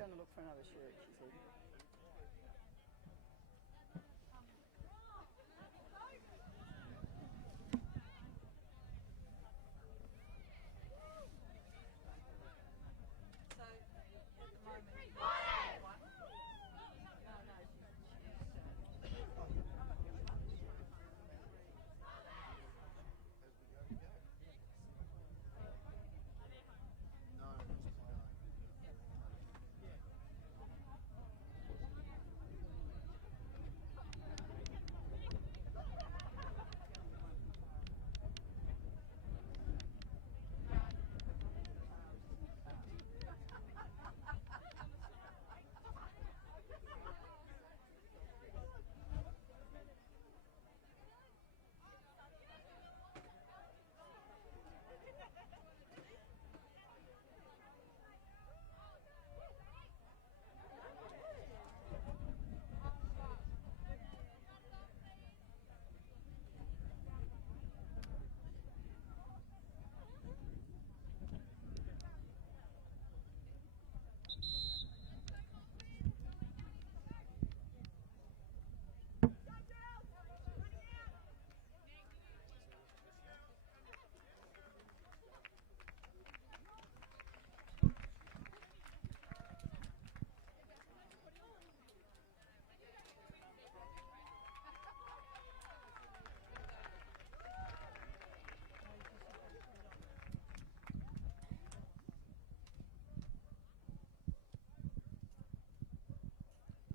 going to look for another shirt, she said.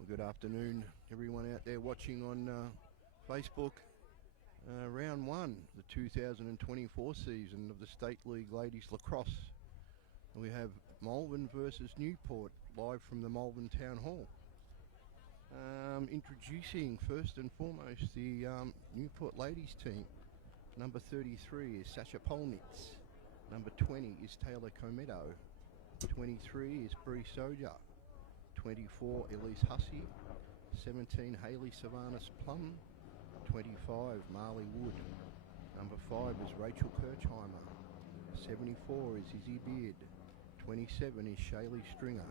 Good afternoon, everyone out there watching on Facebook. Round one, the 2024 season of the State League Ladies Lacrosse. We have Malvern versus Newport, live from the Malvern Town Hall. Introducing first and foremost the Newport ladies team. Number 33 is Sasha Polnitz. Number 20 is Taylor Cometto. 23 is Bree Soja. 24 Elise Hussey. 17 Hayley Savanas Plum. 25 Marley Wood. Number 5 is Rachel Kirchheimer. 74 is Izzy Beard. 27 is Shaylee Stringer.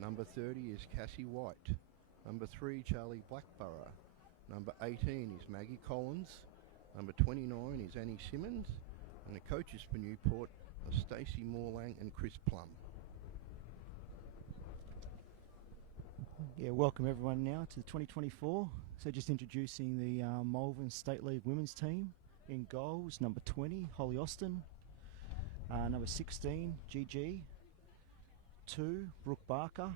Number 30 is Cassie White. Number 3 Charlie Blackborough. Number 18 is Maggie Collins. Number 29 is Annie Simmons. And the coaches for Newport are Stacey Morlang and Chris Plum. Yeah, welcome everyone now to the 2024. So just introducing the Malvern State League women's team. In goals, number 20, Holly Austin. Number 16, GG. 2, Brooke Barker.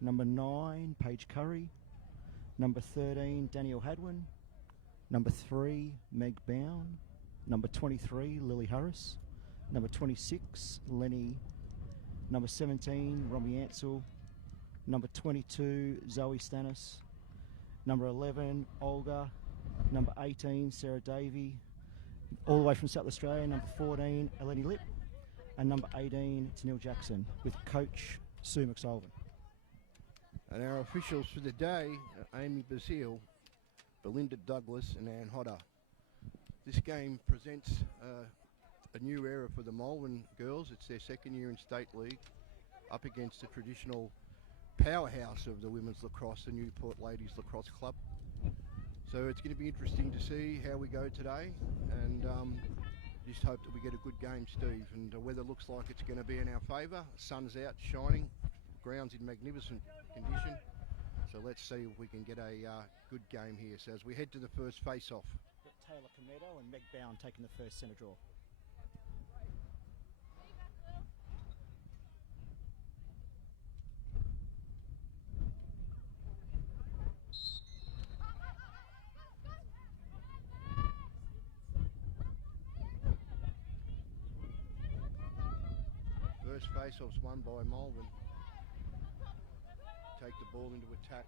Number 9, Paige Curry. Number 13, Danielle Hadwin. Number 3, Meg Bown. Number 23, Lily Harris. Number 26, Lenny. Number 17, Romy Ansell. Number 22, Zoe Stannis. Number 11, Olga. Number 18, Sarah Davey. All the way from South Australia, number 14, Eleni Lip. And number 18, Tanil Jackson, with coach Sue McSullivan. And our officials for the day are Amy Bazile, Belinda Douglas and Ann Hodder. This game presents a new era for the Malvern girls. It's their second year in State League, up against the traditional powerhouse of the women's lacrosse, the Newport Ladies Lacrosse Club. So it's going to be interesting to see how we go today, and just hope that we get a good game, Steve. And the weather looks like it's going to be in our favour. Sun's out, shining, ground's in magnificent condition. So let's see if we can get a good game here. So as we head to the first face-off. Taylor Cometto and Meg Bown taking the first centre draw. First face-off's won by Malvern. Take the ball into attack.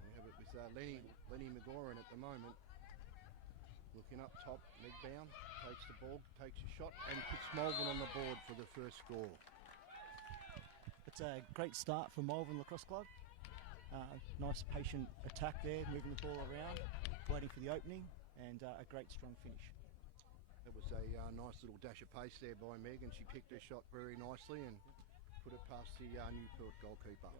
We have it with Lenny McGoran at the moment. Looking up top, Meg Bown takes the ball, takes a shot, and puts Malvern on the board for the first score. It's a great start for Malvern Lacrosse Club. Nice patient attack there, moving the ball around, waiting for the opening, and a great strong finish. It was a nice little dash of pace there by Meg, and she picked her shot very nicely and put it past the Newport goalkeeper.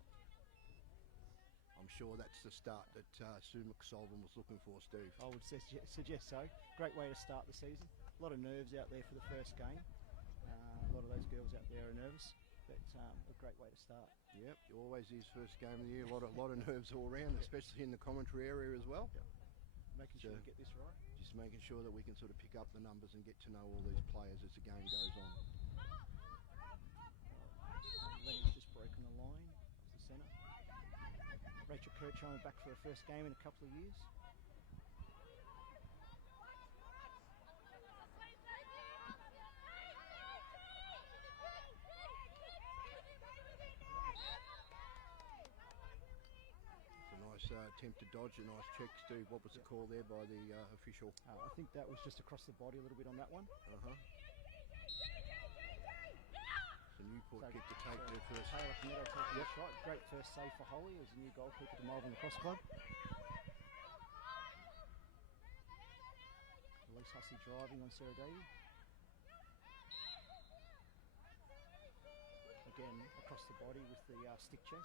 I'm sure that's the start that Sue McSolvin was looking for, Steve. I would suggest so. Great way to start the season. A lot of nerves out there for the first game. A lot of those girls out there are nervous, but a great way to start. Yep, it always is first game of the year. A lot of nerves all around, especially in the commentary area as well. Yep. Making sure we get this right. Just making sure that we can sort of pick up the numbers and get to know all these players as the game goes on. Lenny's just broken the line off the centre. Rachel Kirchheimer back for her first game in a couple of years. Attempt to dodge, a nice check, Steve. What was the call there by the official? I think that was just across the body a little bit on that one. So Newport get to take their first. Taylor Cometto taking the shot. Great first save for Holly as a new goalkeeper to Malvern Lacrosse Club. Elise Hussey driving on Sarah Davey. Again, across the body with the stick check.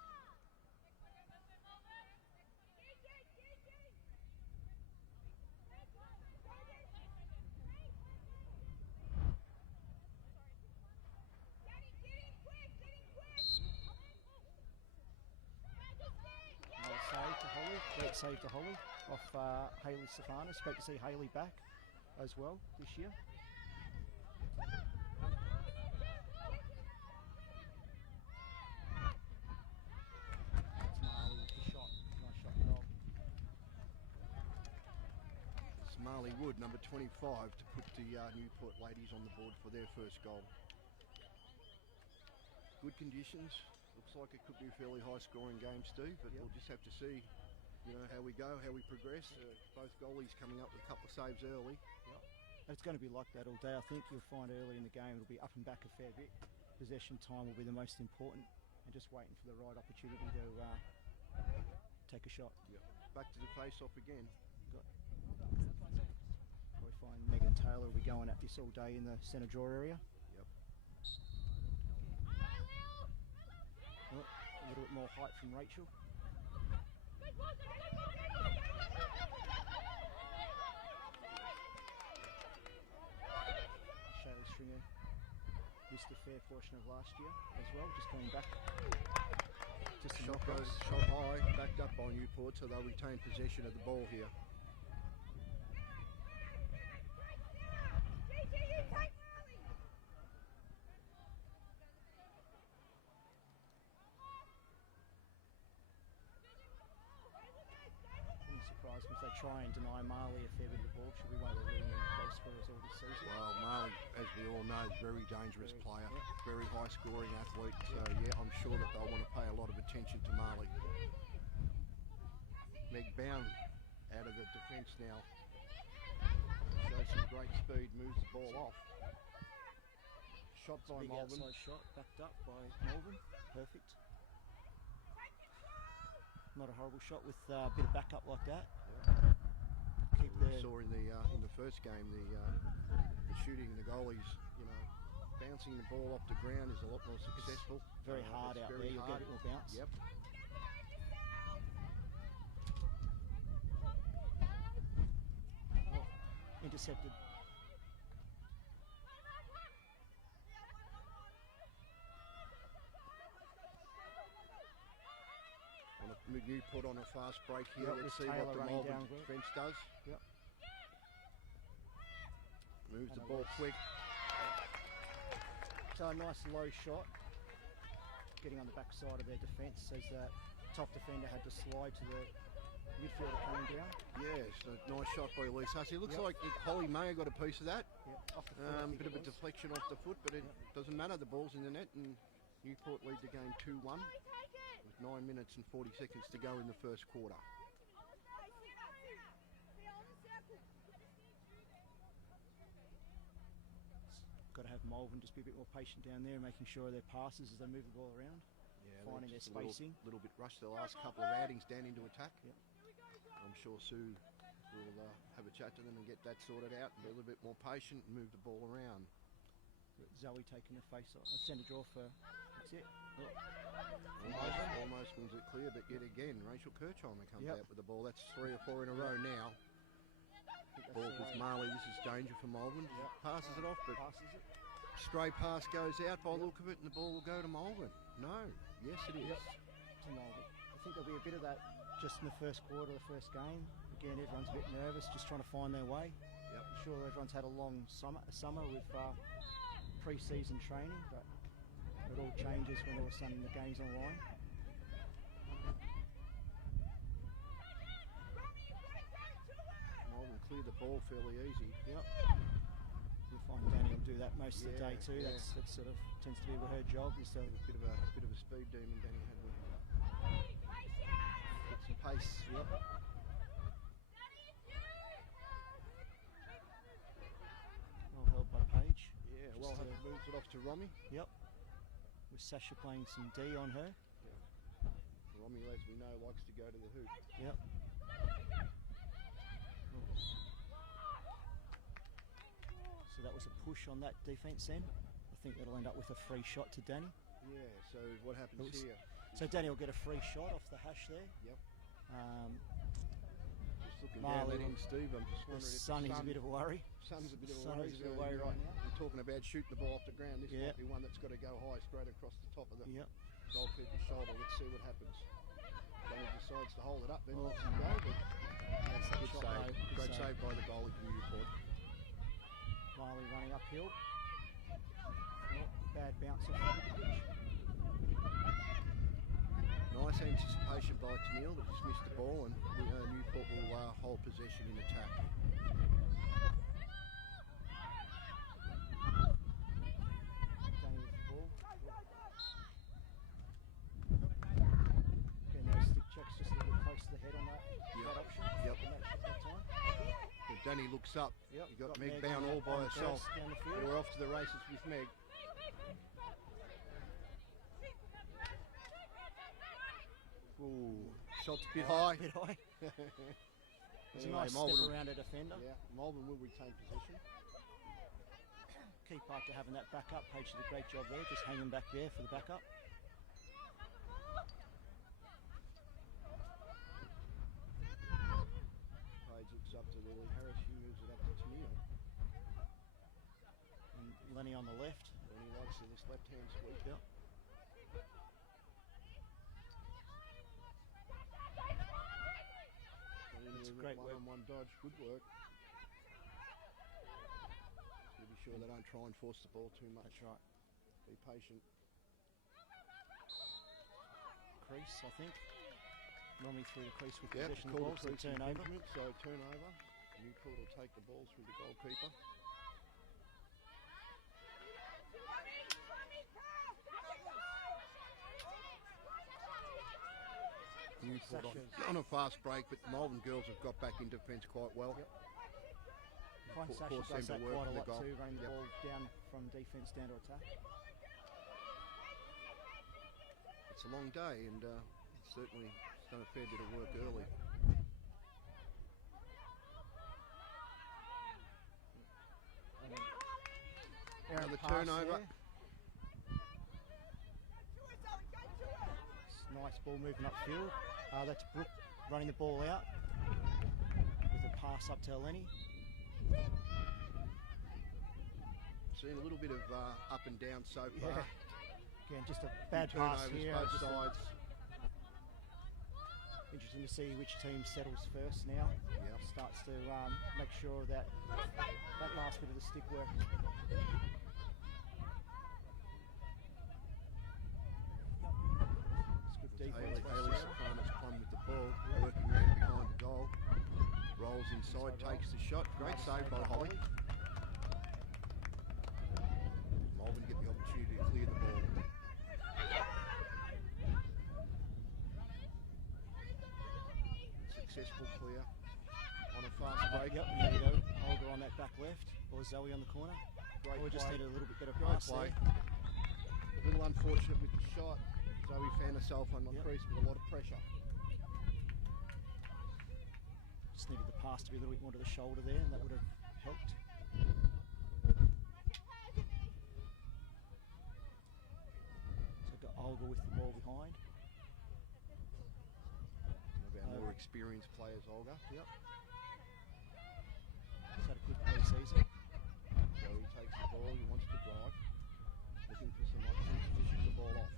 Great save to Holly off Hayley Stefanis. Great to see Hayley back as well this year. That's Marley with the shot. Nice shot goal. It's Marley Wood, number 25, to put the Newport ladies on the board for their first goal. Good conditions. Looks like it could be a fairly high-scoring game, Steve, but we'll just have to see, you know, how we go, how we progress. Both goalies coming up with a couple of saves early. And it's going to be like that all day. I think you'll find early in the game it'll be up and back a fair bit. Possession time will be the most important, and just waiting for the right opportunity to take a shot. Yep. Back to the face-off again. Probably find Megan Taylor will be going at this all day in the centre draw area. Oh, a little bit more height from Rachel. Shayla Stringer missed a fair portion of last year as well, just coming back. Just shot high, backed up by Newport, so they'll retain possession of the ball here. If they try and deny Marley a fair bit of the ball, she'll be one of the leading goal scorers all this season. Well, Marley, as we all know, is a very dangerous player, very high-scoring athlete. So, yeah, I'm sure that they'll want to pay a lot of attention to Marley. Meg Bound out of the defence now. Shows some great speed, moves the ball off. Shot by Malvern. Outside shot, backed up by Malvern. Perfect. Not a horrible shot with a bit of backup like that. Keep we saw in the first game the shooting, the goalies, you know, bouncing the ball off the ground is a lot more successful. It's very hard out there. You'll get a bit more bounce. Yep. Intercepted. Newport on a fast break here. Yep, Let's see Taylor what the running Malvern down defence does. Yep. Moves the ball quick. So a nice low shot. Getting on the back side of their defence as that top defender had to slide to the midfielder coming down. Yes, a nice shot by Elise Hussey. Looks like Holly May got a piece of that. Yep, off the foot, bit of a deflection off the foot, but it doesn't matter. The ball's in the net, and Newport lead the game 2-1. 9 minutes and 40 seconds to go in the first quarter. Got to have Malvern just be a bit more patient down there, making sure their passes as they move the ball around, finding their spacing. A little bit rushed the last couple of outings down into attack. Yep. I'm sure Sue will have a chat to them and get that sorted out and be a little bit more patient and move the ball around. Zoe taking the face off, centre draw for That's it. Almost wins it clear, but yet again, Rachel Kirchheimer comes Yep. out with the ball. That's 3 or 4 in a row now. Ball with Marley. This is danger for Malvern. Yep. Passes it off, but Passes it. stray pass goes out by the look of it, and the ball will go to Malvern. No. Yes, it is. Yep. To Malvern. I think there'll be a bit of that just in the first quarter of the first game. Again, everyone's a bit nervous, just trying to find their way. Yep. I'm sure everyone's had a long summer with pre-season training, but it all changes when all of a sudden the game's online. Malvern cleared the ball fairly easy. Yep. You'll find Danny will do that most of the day too. Yeah. That sort of tends to be her job. Is to A bit of a speed demon Danny had with get some pace. yep. Well held by Paige. Yeah, Just well, to- moves it off to Romy. Yep. With Sasha playing some D on her. Romy, as we know, likes to go to the hoop. Yep. So that was a push on that defence end. I think that'll end up with a free shot to Danny. Yeah, so what happens Looks- here? So Danny will get a free shot off the hash there. Yep. Just looking down Marley that in Steve, I'm just The wondering if sun is a bit of a worry. Sun's a bit of a Sun worry. is a bit of a so, worry right now. We're talking about shooting the ball off the ground. This Yeah. might be one that's got to go high, straight across the top of the Yep. goalkeeper's shoulder. Let's see what happens. Danny decides to hold it up, then Oh. lets him go. But That's that good shot save. though. Good Great save. save by the goalie from Newport. Marley running uphill. Not bad bounce off the pitch. Nice anticipation by Tennille to just miss the ball, and Newport will hold possession in attack. Danny with the ball. Again, those stick checks just a little bit close to the head on that, that option. Yep. On that time. And Danny looks up. Yep. You've got Meg Meg Bound on all the- by on the herself. burst down the field. And we're off to the races with Meg. Ooh, shot's a bit high. Bit high. It's a Anyway, nice Malvern- step around a defender. Yeah, Malvern will retain possession. Key part to having that backup. Paige did a great job there, just hanging back there for the backup. Page looks up to Lily Harris. She moves it up to Tennille. And Lenny on the left. And he likes this left-hand sweep. Yep. It's a great work. one-on-one dodge. Good work. To be sure they don't try and force the ball too much. That's right. Be patient. Crease, I think. Normally through the crease with Yep, possession of the called ball, a so crease turnover. infringement, so turnover. Newport will take the ball through the goalkeeper. Newport on a fast break, but the Malvern girls have got back in defence quite well. Yep. I find Of Sasha course, does seem to that work quite a for the lot goal. too, running the Yep. ball down from defence down to attack. It's a long day, and certainly it's done a fair bit of work early. Errant Another pass turnover. there. Nice ball moving upfield. That's Brooke running the ball out with a pass up to Eleni. Seen a little bit of up and down so far. Yeah. Again, just a bad Few pass turnovers here. both Just sides. interesting to see which team settles first now. Yep. Starts to make sure that that last bit of the stick work. It's good defense by Haley Sarah. Sopranos plumb with the ball, working around behind the goal. Rolls inside, Inside takes roll. the shot. Great Nice save by Holly. Malvern get the opportunity to clear the ball. Successful clear on a fast break. Yep, there you go. Olga on that back left, or Zoe on the corner. Great Or we just play. need a little bit better Great pass play. there. A little unfortunate with the shot. Zoe found herself on the Yep. crease with a lot of pressure. Just needed the pass to be a little bit more to the shoulder there, and that would have helped. So with the ball behind. One of our more experienced players, Olga. Yep. He's had a good pre-season. So he takes the ball, he wants to drive, looking for some options, fishes the ball off.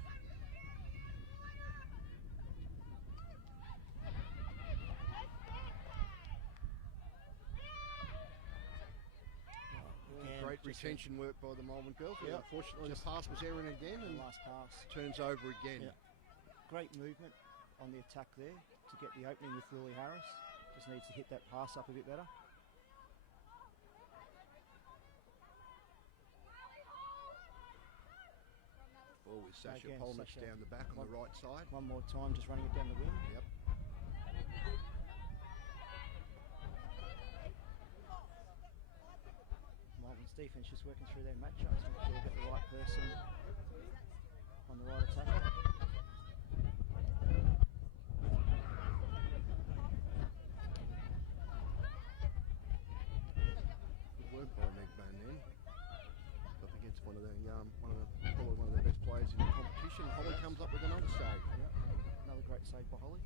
Again, Great just retention work by the Malvern girls. Yep. Unfortunately, the pass was erring again the and last pass. turns over again. Yeah. Great movement on the attack there to get the opening with Lily Harris. Just needs to hit that pass up a bit better. Ball with Sasha Again, Polnick Sasha. down the back on the right side. One more time, just running it down the wing. Yep. Malvern's defence just working through their matchups, make sure they get the right person on the right attacker. Good work by Megman then. Up against one of the probably one of the best players in the competition. Holly comes up with another save. Yep. Another great save by Holly.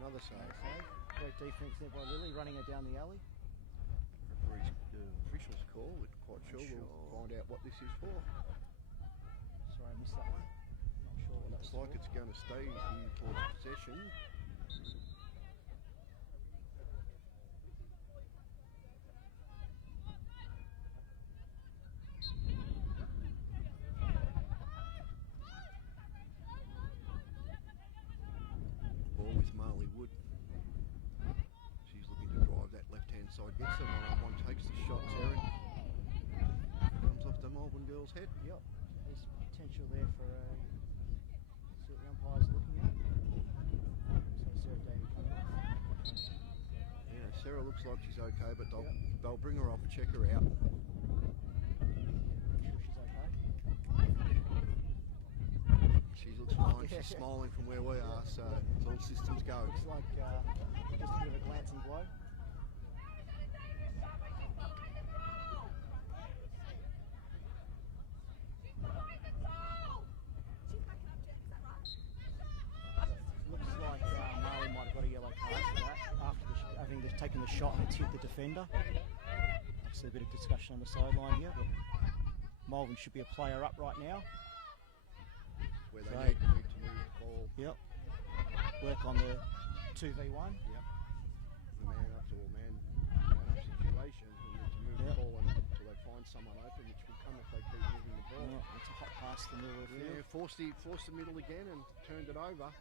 Another save. Nice save. Great defence there by Lily, running her down the alley. Referee's officials call. We're quite sure. We'll find out what this is for. Sorry, I missed that one. Not sure what Looks like it's going to stay Newport's possession. Ball with Marley Wood. She's looking to drive that left-hand side. Gets the one, takes the shot. Erin comes off the Malvern girl's head. Yep. There's potential there for a see what the umpire's looking at. So Sarah Davey coming off. Yeah, Sarah looks like she's okay, but Yep. they'll bring her off and check her out. Sure she's okay. She looks fine. Yeah. She's smiling from where we are, so all systems go. Looks like just a bit of a glancing blow. Looks like Marley might have got a yellow card for that after having taken the shot and it's hit the defender. Obviously a bit of discussion on the sideline here, but Malvern should be a player up right now. Where they So- need to move the ball. Yep. Work on the 2v1. Yep. The man up to a man up situation. We need to move the Yep. ball until they find someone open, which will come if they keep moving the ball. Yep, it's a hot pass to the middle of the Yeah, field. forced the middle again and turned it over.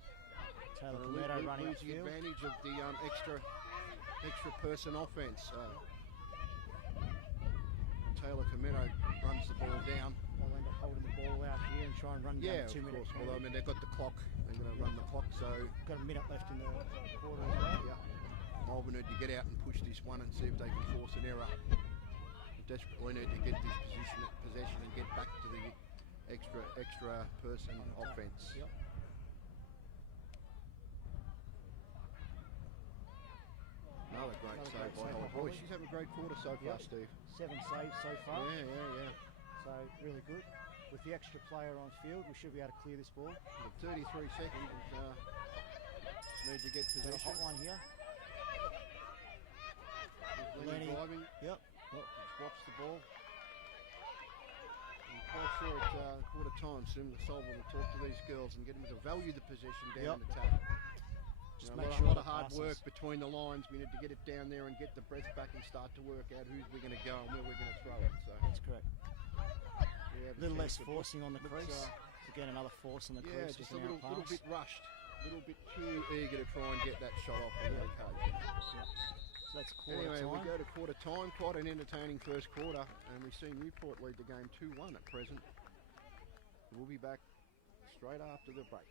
Taylor Cometto running lose the upfield. advantage of the extra person offence. Taylor Cometto runs the ball down. They'll end up holding the ball out here and try and run Yeah, down of 2 minutes. course. Well, I mean, they've got the clock. They're going to run the clock, so Got a minute left in the quarter as well. yeah. Malvern need to get out and push this one and see if they can force an error. They desperately need to get this possession and get back to the extra person offence. Yep. Another great Another save great by save Holly. by Boy, Holly. she's having a great quarter so far, Yep. Steve. 7 saves so far. Yeah. So really good. With the extra player on field, we should be able to clear this ball. With 33 seconds, need to get Got a possession. hot one here. Lenny Lenny. driving, Yep. swaps the ball. I'm quite sure at quarter time soon the Solver will talk to these girls and get them to value the possession down Yep. in attack. Just You make know, sure a lot the of hard passes- work between the lines. We need to get it down there and get the breath back and start to work out who's we're going to go and where we're going to throw it. So That's correct. we have A little less chance to forcing on the looks, crease. Again, another force on the yeah, crease. just with a an little out pass. bit rushed, a little bit too eager to try and get that shot off on the occasion. So that's quarter Anyway, time. we go to quarter time. Quite an entertaining first quarter, and we see Newport lead the game 2-1 at present. We'll be back straight after the break.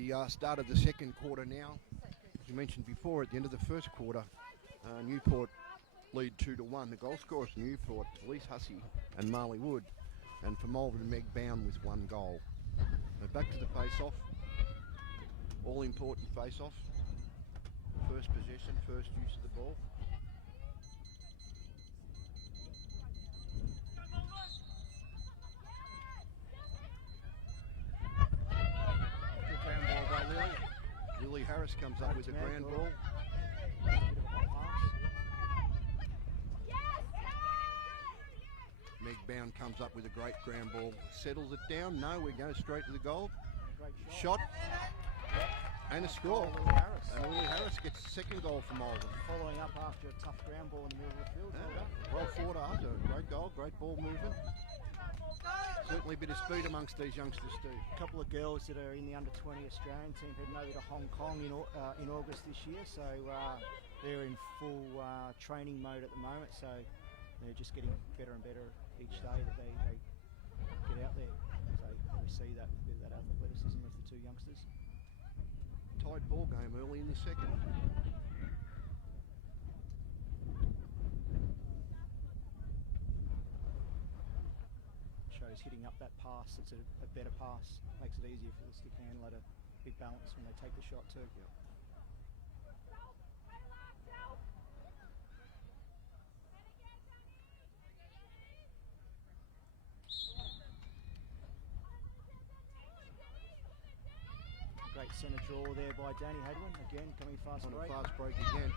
We started the second quarter now. As you mentioned before, at the end of the first quarter, Newport lead 2-1. The goal scorers for Newport, Elise Hussey and Marley Wood. And for Malvern, Meg Bound with 1 goal. So back to the face-off. All important face-off. First possession, first use of the ball. Good ground ball by Lily. Lily Harris comes up with the ground ball. Meg Bound comes up with a great ground ball. Settles it down. No, we go straight to the goal. Shot. And a score. And Lily Harris gets the second goal for Malvern. Following up after a tough ground ball in the middle of the field. Well fought after. Great goal, great ball movement. Certainly a bit of speed amongst these youngsters too. A couple of girls that are in the under-20 Australian team heading over to Hong Kong in August this year, so they're in full training mode at the moment, so they're just getting better and better each day that they get out there. So we see that bit of that athleticism of the two youngsters. Tight ball game early in the second. Shows hitting up that pass. It's a better pass. Makes it easier for the stick handler to be balanced when they take the shot too. Yep. Great centre draw there by Danny Hadwin. Again, coming fast On break. a fast break again.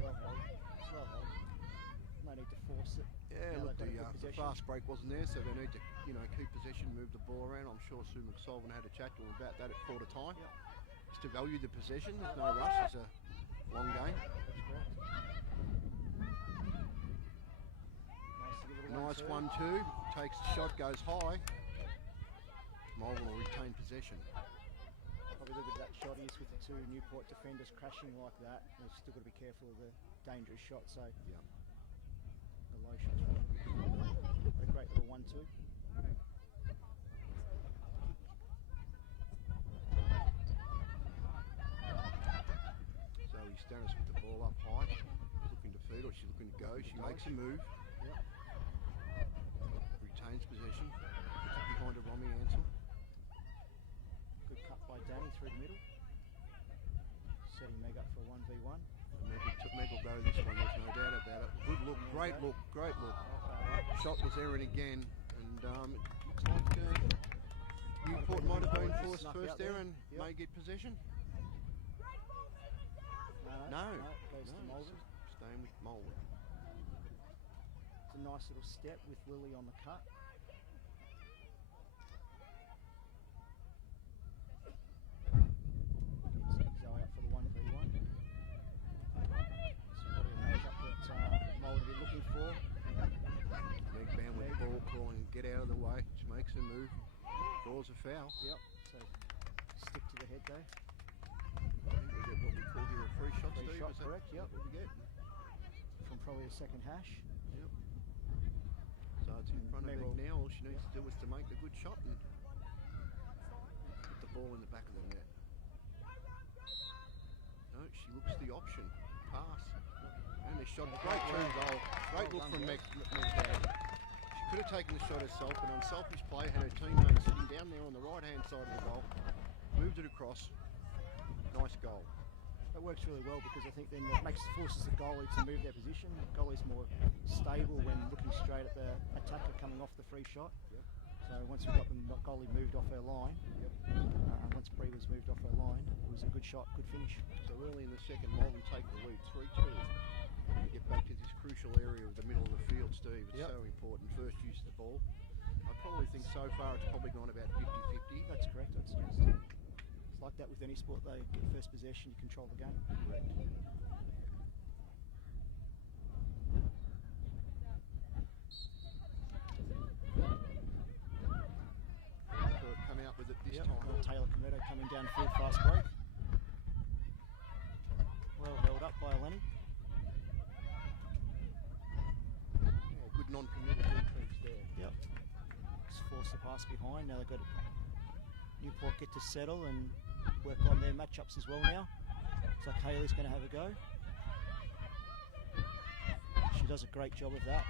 Well held. Well held. No need to force it. Yeah, Now look, they've got a good the possession. fast break wasn't there, so they need to, keep possession, move the ball around. I'm sure Sue McSolvin had a chat to him about that at quarter time. Yep. Just to value the possession. There's no rush. It's a long game. That's correct. Nice 1-2. Takes the shot, goes high. Malvern will retain possession. Probably look at that shot is with the two Newport defenders crashing like that. They've still got to be careful of the dangerous shot. So Yeah. the low shot's a great little 1-2. So Stannis with the ball up high. She's looking to feed or she's looking to go. She makes a move. Yep. Retains possession. Puts it behind a Romy Ansell. Good cut by Danny through the middle. Setting Meg up for a 1v1. Meg will go this one, there's no doubt about it. Good look, great look, great look. Shot was there and again, and it looks like Newport might have been forced first there and may get possession. No, goes to Malvern. Staying with Malvern. It's a nice little step with Lily on the cut. Zoe up for the 1v1. It's probably a matchup that Malvern will be looking for. Meg Bound with the ball crawling, get out of the way. She makes a move, draws a foul. Yep, so stick to the head though. I think we get what we call here a free shot, Free Steve. shot, Is that correct, yep. what we get? From probably a second hash. Yep. So it's in front of Meg Meg will- now. All she needs to do is to make the good shot and put the ball in the back of the net. No, she looks the option. Pass. And the shot. Great turn goal. Great look from Meg. She could have taken the shot herself, but unselfish play, had her teammate sitting down there on the right-hand side of the goal. Moved it across. Nice goal. That works really well because I think then it forces the goalie to move their position. The goalie's more stable when looking straight at the attacker coming off the free shot. Yep. So once we got the goalie moved off her line, once Bree was moved off her line, it was a good shot, good finish. So early in the second, Malvern take the lead 3-2. We get back to this crucial area of the middle of the field, Steve. It's so important. First use of the ball. I probably think so far it's probably gone about 50-50. That's correct. It's like that with any sport. They get first possession, you control the game. Correct. Come out with it this time. Taylor Cometto coming downfield, fast break. Well held up by Lenny. Yeah, good non-committal defense there. Yep. Just force the pass behind. Now they've got Newport get to settle and work on their matchups as well now. Looks like Hayley's going to have a go. She does a great job of that.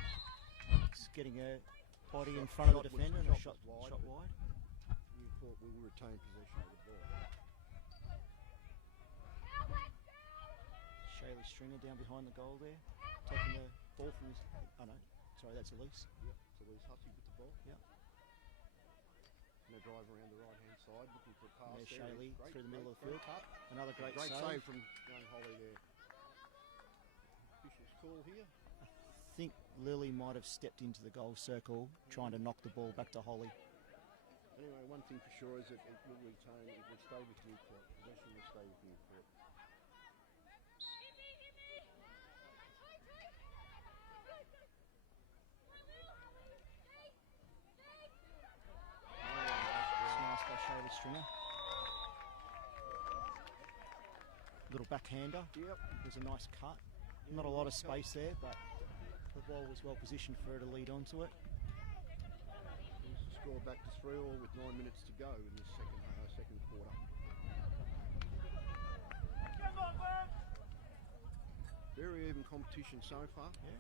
Just getting her body in front of the defender and a shot wide. Newport will retain possession of the ball. Shaylee Stringer down behind the goal there, taking the ball from his... Oh no, sorry, that's Elise. Yep, it's Elise Hussey with the ball. Yep. Going to drive around the right-hand side, looking for a pass. There's there. Shaylee Great, through the middle of the great field. cut. Another great save from young Holly there. Official's call here. I think Lily might have stepped into the goal circle trying to knock the ball back to Holly. Anyway, one thing for sure is that it will retain, it will stay with Newport. Possession will stay with Newport. It's nice by Shaylee Stringer. Little backhander. Yep. There's a nice cut. Not a lot of space there, but the ball was well positioned for her to lead onto it. Score back to 3-3 with 9 minutes to go in this second quarter. Very even competition so far. Yeah.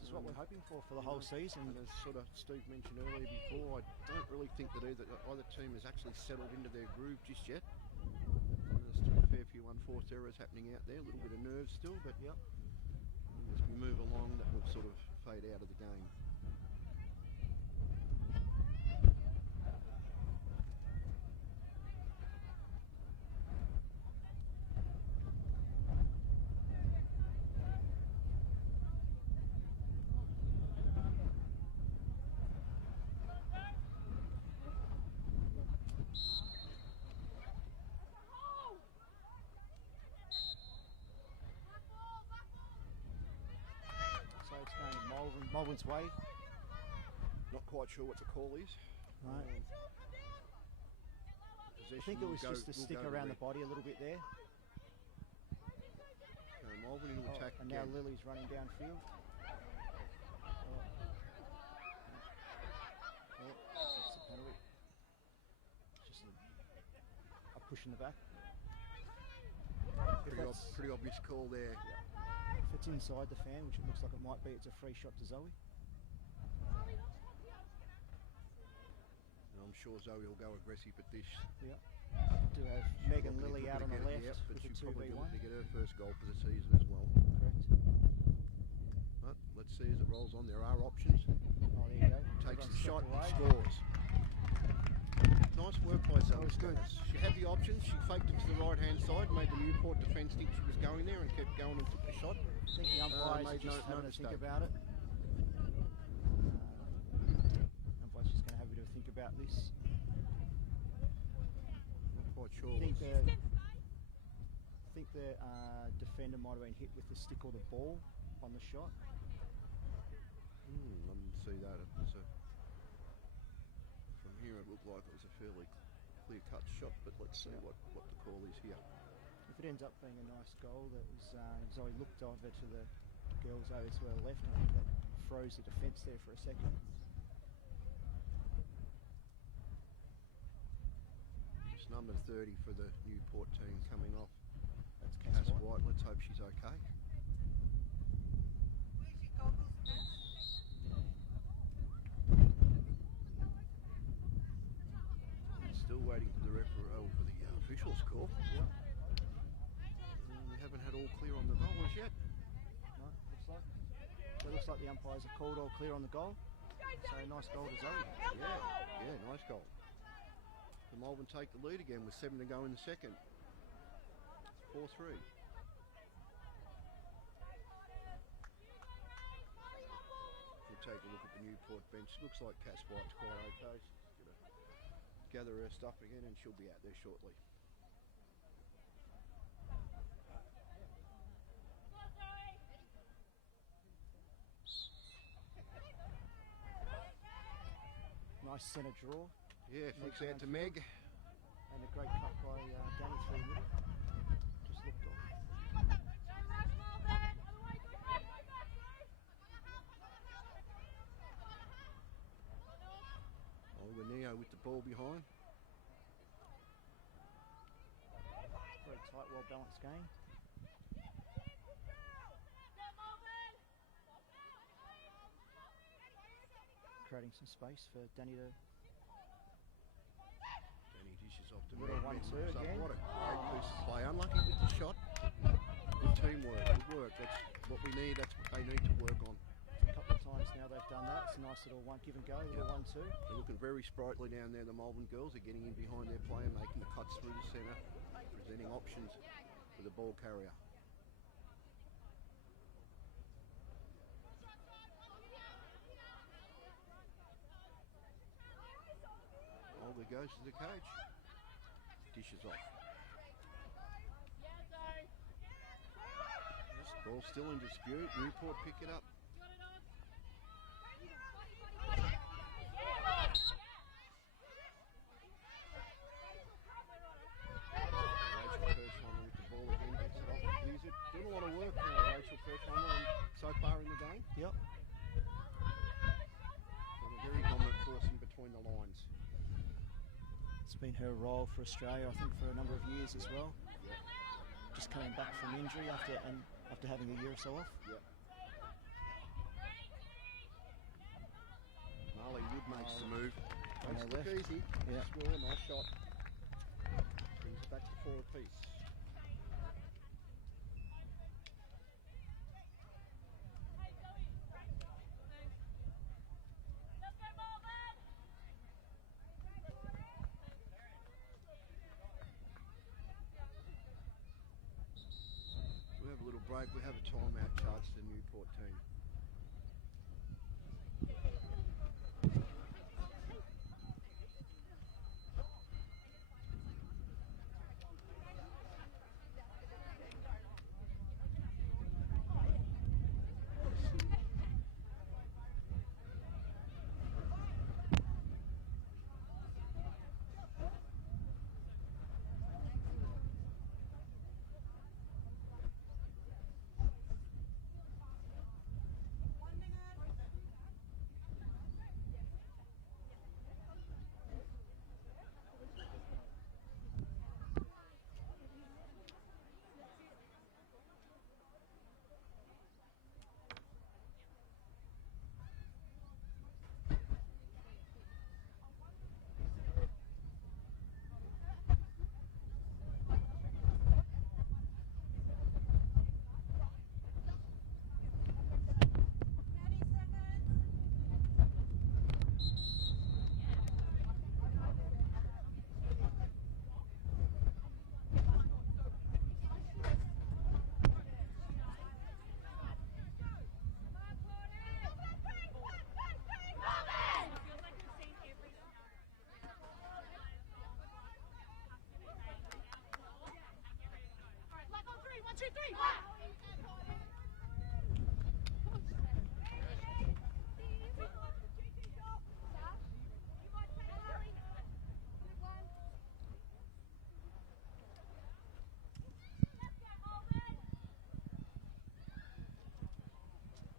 This is what we're hoping for the whole season. And as sort of Steve mentioned earlier before, I don't really think that either team has actually settled into their groove just yet. There's still a fair few unforced errors happening out there, a little bit of nerves still, but Yep. as we move along, that will sort of fade out of the game. So it's going Malvern's way. Not quite sure what the call is. Right. I think it was just a stick around the body a little bit there. Okay, Malvern into attack And now again. Lily's running downfield. That's the penalty. Just a push in the back. If Pretty obvious call there. if it's inside the fan, which it looks like it might be, it's a free shot to Zoe. And I'm sure Zoe will go aggressive at this. Yeah. Do have Meg and Lily out on the left Yep, but with the she'll probably 2v1. look to get her first goal for the season as well. Correct. But let's see as it rolls on. There are options. Oh, there you go. Takes Everyone the shot stepped and away. scores. Nice work by Zoe. was good. She had the options. She faked it to the right-hand side, made the Newport defence think she was going there and kept going and took the shot. I think the umpires are made just no having to think mistake. about it. Umpires just going to have a bit of a think about this. Not quite sure. I think the defender might have been hit with the stick or the ball on the shot. I didn't see that. It was from here it looked like it was a fairly clear-cut shot, but let's see what the call is here. If it ends up being a nice goal, that was Zoe looked over to the girls over to her left, and I think that froze the defence there for a second. It's number 30 for the Newport team coming off. That's Cass Cass White. White. Let's hope she's okay. Still waiting for the officials call. Yep. We haven't had all clear on the goals yet. No, looks like. So it looks like the umpires have called all clear on the goal. So nice goal to Zoe. Yeah, nice goal. The Malvern take the lead again with 7 to go in the second. 4-3. We'll take a look at the Newport bench. Looks like Cass White's quite okay. She's going to gather her stuff again and she'll be out there shortly. Nice centre draw. Yeah, flicks out to Meg. And a great cut by Danny through the middle. Just looked off. Oliver Neo with the ball behind. balanced game. Creating some space for Danny to... Danny dishes off to Little Meg. 1-2 Meg again. what a great piece of play. Unlucky with the shot. Good teamwork. Good work. That's what we need. That's what they need to work on. A couple of times now they've done that. It's a nice little give and go, little 1-2. They're looking very sprightly down there, the Malvern girls. They're getting in behind their player, making the cuts through the centre, presenting options for the ball carrier. Olga goes to the coach. Dishes off. Ball still in dispute. Newport pick it up. Doing a lot of work now, Rachel Pershhammer, so far in the game. Yep. Been a very dominant force in between the lines. It's been her role for Australia, I think, for a number of years as well. Yep. Just coming back from injury after having a year or so off. Yep. Marley Wood makes the move. On Makes their it left. easy. Yeah. Score, nice shot. Brings it back to 4 apiece. We have a little break. We have a timeout charge to the Newport team.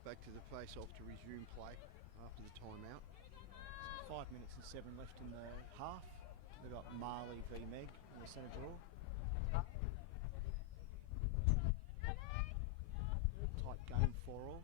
Back to the face-off to resume play after the timeout. 5 minutes and 7 left in the half. We've got Marley v Meg in the centre draw. Tight game for all.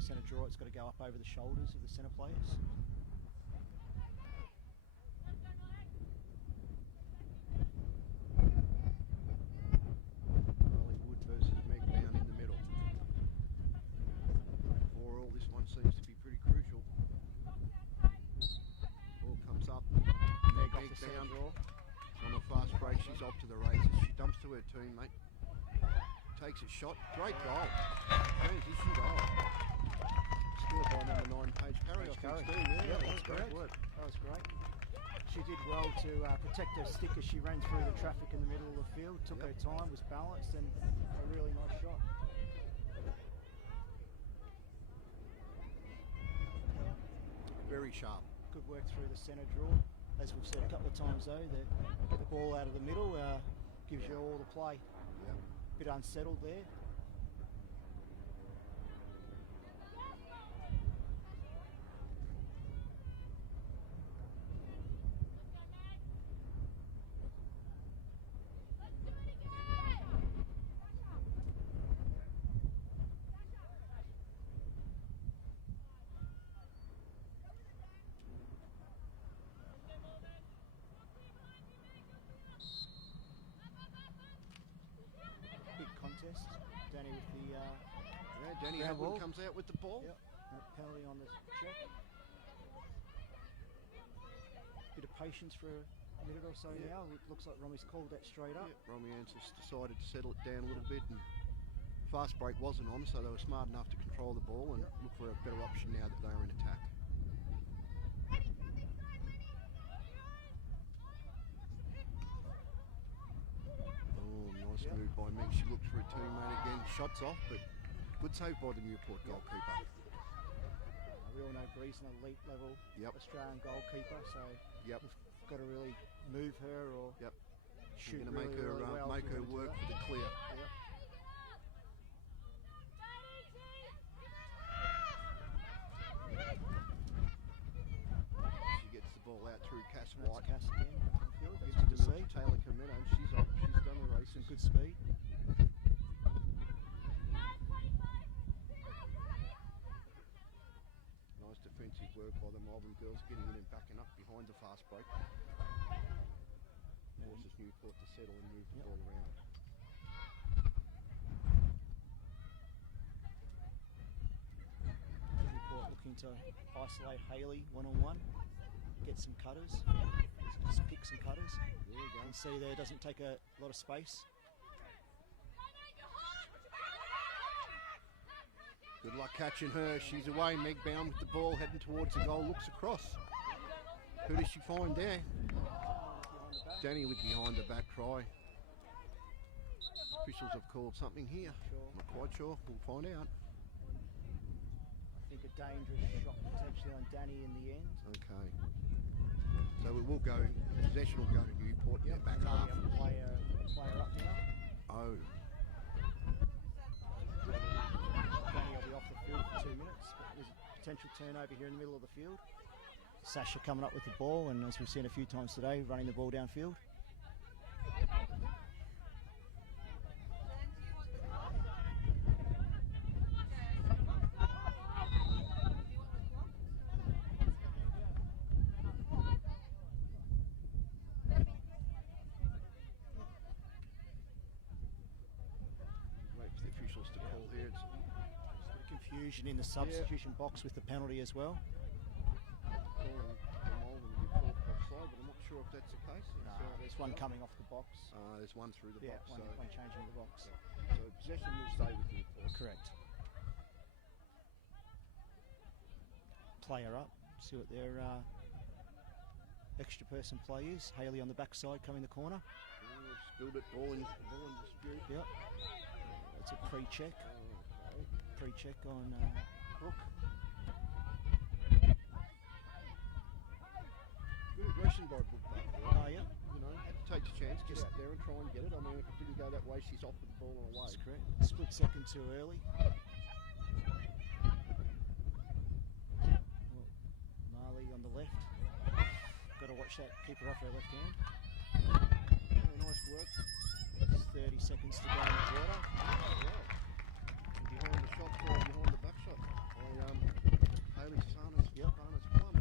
Centre draw, it's got to go up over the shoulders of the centre players. Hollywood versus Meg down in the middle. For all, this one seems to be pretty crucial. Ball comes up. Meg off Meg the centre down. draw. On a fast break, she's off to the races. She dumps to her teammate. Takes a shot. Great goal. Transition goal. Scored by number 9, Paige Curry. Yeah, That's great work. That was great. She did well to protect her stick as she ran through the traffic in the middle of the field. Took her time, was balanced, and a really nice shot. Very sharp. Good work through the centre draw. As we've said a couple of times though, get the ball out of the middle. gives you all the play. Yeah. Bit unsettled there. Big contest. Danny with the Danny ground Hadwin ball. comes out with the ball. Yep. Penalty on the check. Bit of patience for a minute or so now. It looks like Romy's called that straight up. Yeah, Romy Anstis decided to settle it down a little bit, and fast break wasn't on, so they were smart enough to control the ball and look for a better option now that they are in attack. Oh, nice move by Meg. She looked for her teammate again. Shots off, but good save by the Newport goalkeeper. We all know Bree's an elite level Australian goalkeeper, so Yep. we've got to really move her or Yep. shoot We're going to really, really well make if her we're gonna do work that. for the clear. Yep. She gets the ball out through Cass That's White. Cass again. Field. That's Gives good it to to see. Taylor Cometto. She's done the race. Some good speed. Nice defensive work by the Malvern girls, getting in and backing up behind the fast break. Forces Newport to settle and move the ball around. Newport looking to isolate Haley one-on-one, get some cutters, just pick some cutters. There you go. And see there, doesn't take a lot of space. Good luck catching her. She's away. Meg bound with the ball, heading towards the goal. Looks across. Who does she find there? Danny with behind the back try. Officials have called something here. Sure. Not quite sure. We'll find out. I think a dangerous shot potentially on Danny in the end. Okay. So it will go. Possession will go to Newport. Yeah, back half. Player up here. Oh. Danny will be off the field for 2 minutes, but there's a potential turnover here in the middle of the field. Sasha coming up with the ball, and as we've seen a few times today, running the ball downfield. Wait for the officials to call here. It's Confusion in the substitution box with the penalty as well. calling the Malvern Newport offside, but I'm not sure if that's the case. There's one coming off the box. There's one through the box. One changing the box. So possession will stay with Newport. Correct. Player up. See what their extra person play is. Haley on the backside coming the corner. Spilled it, ball in dispute. Yep. That's a pre-check. Okay. Pre-check on Brooke. Good aggression by Brooke back there. Oh, yeah. You know, had to take the chance, get out there and try and get it. I mean, if it didn't go that way, she's off with the ball and away. That's correct. Split second too early. Marley on the left. Got to watch that. Keep her off her left hand. Very nice work. It's 30 seconds to go in the quarter. Well, behind the shot, behind the back shot. Haley Sana's plum.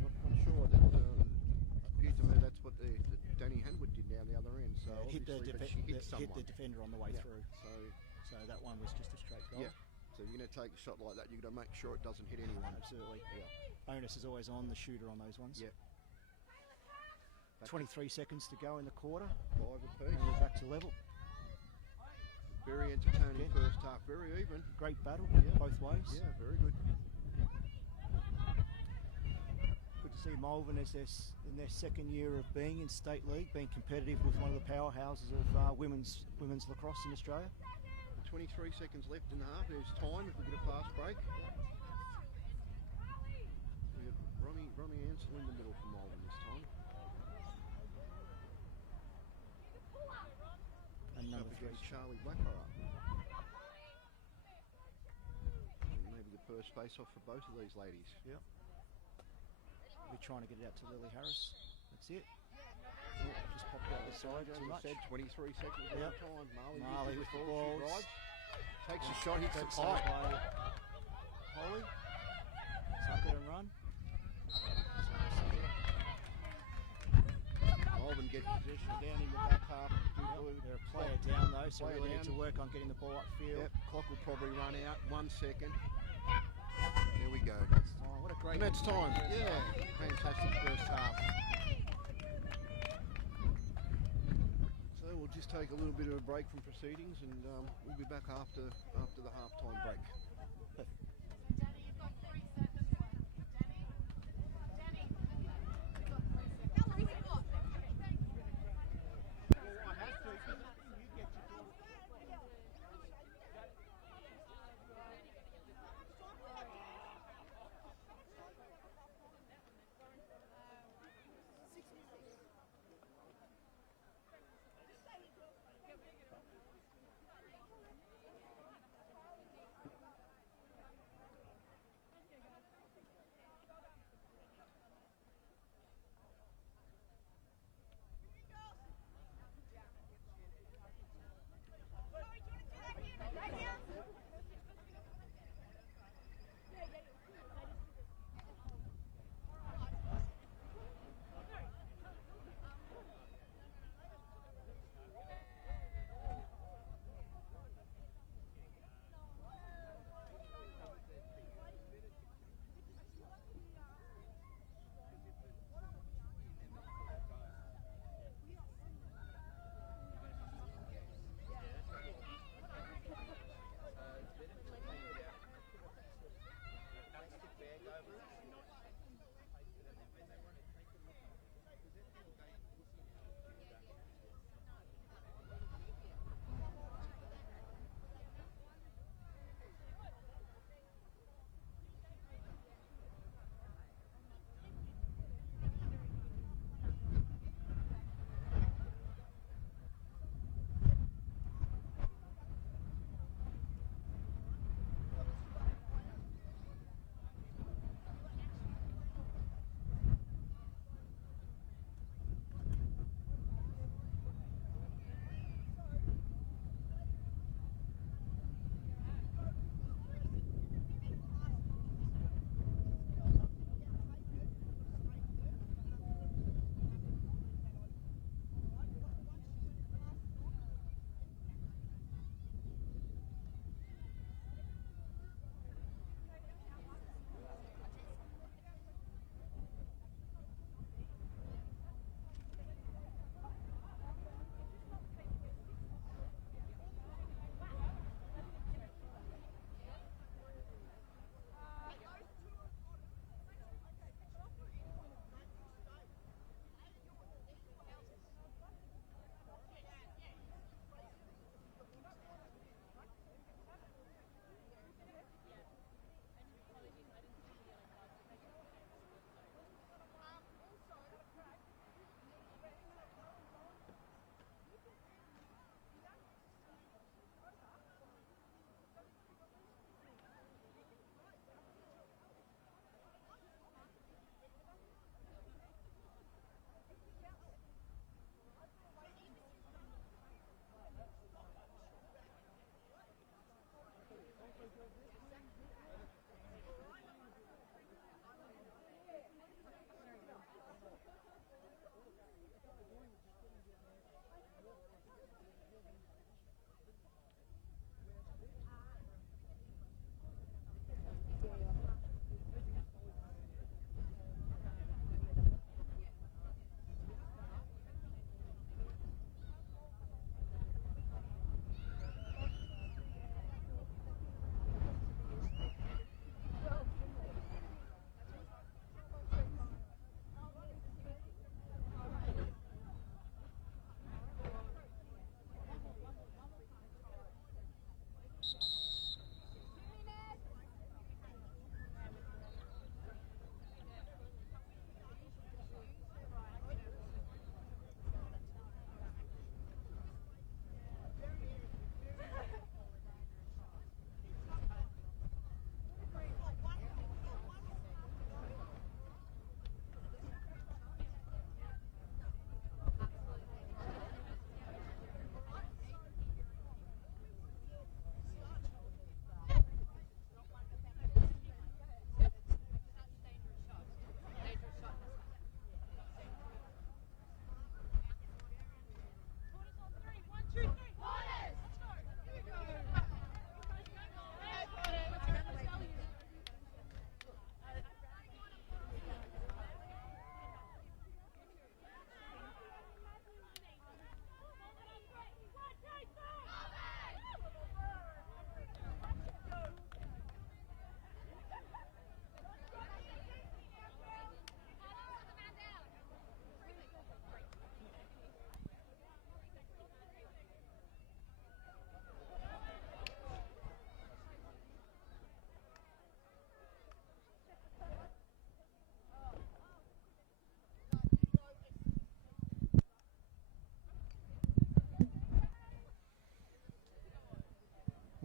Not sure. That appeared to me that's what the Danny Hanwood did down the other end. So Hit the, obviously, but she hit someone. hit the defender on the way through. So that one was just a straight goal. yeah. So if you're going to take a shot like that, you've got to make sure it doesn't hit anyone. Absolutely. Yeah. Onus is always on the shooter on those ones. Yeah. 23 seconds to go in the quarter. 5 apiece. And we're back to level. Very entertaining Yeah. first half. Very even. Great battle Yeah. both ways. Yeah, very good. Good to see Malvern as in their second year of being in State League, being competitive with one of the powerhouses of women's lacrosse in Australia. 23 seconds left in the half. There's time if we get a fast break. We got Romy Ansell in the middle for Malvern this time. against Charlie Blackborough. I think maybe the first face-off for both of these ladies. Yep. We're trying to get it out to Lily Harris. That's it. Oh, just popped out the side too much. Said 23 seconds Yep. of time. Marley with the balls. She drives. Takes a shot, hits the Takes pipe. away. Holly. Suck it and run. Malvern get possession down in the back half. They're a player down though, so Player we need down. to work on getting the ball upfield. Yep, clock will probably run out. 1 second. There we go. Oh, what a great. And that's time. Yeah, fantastic first half. So we'll just take a little bit of a break from proceedings, and we'll be back after the half-time break.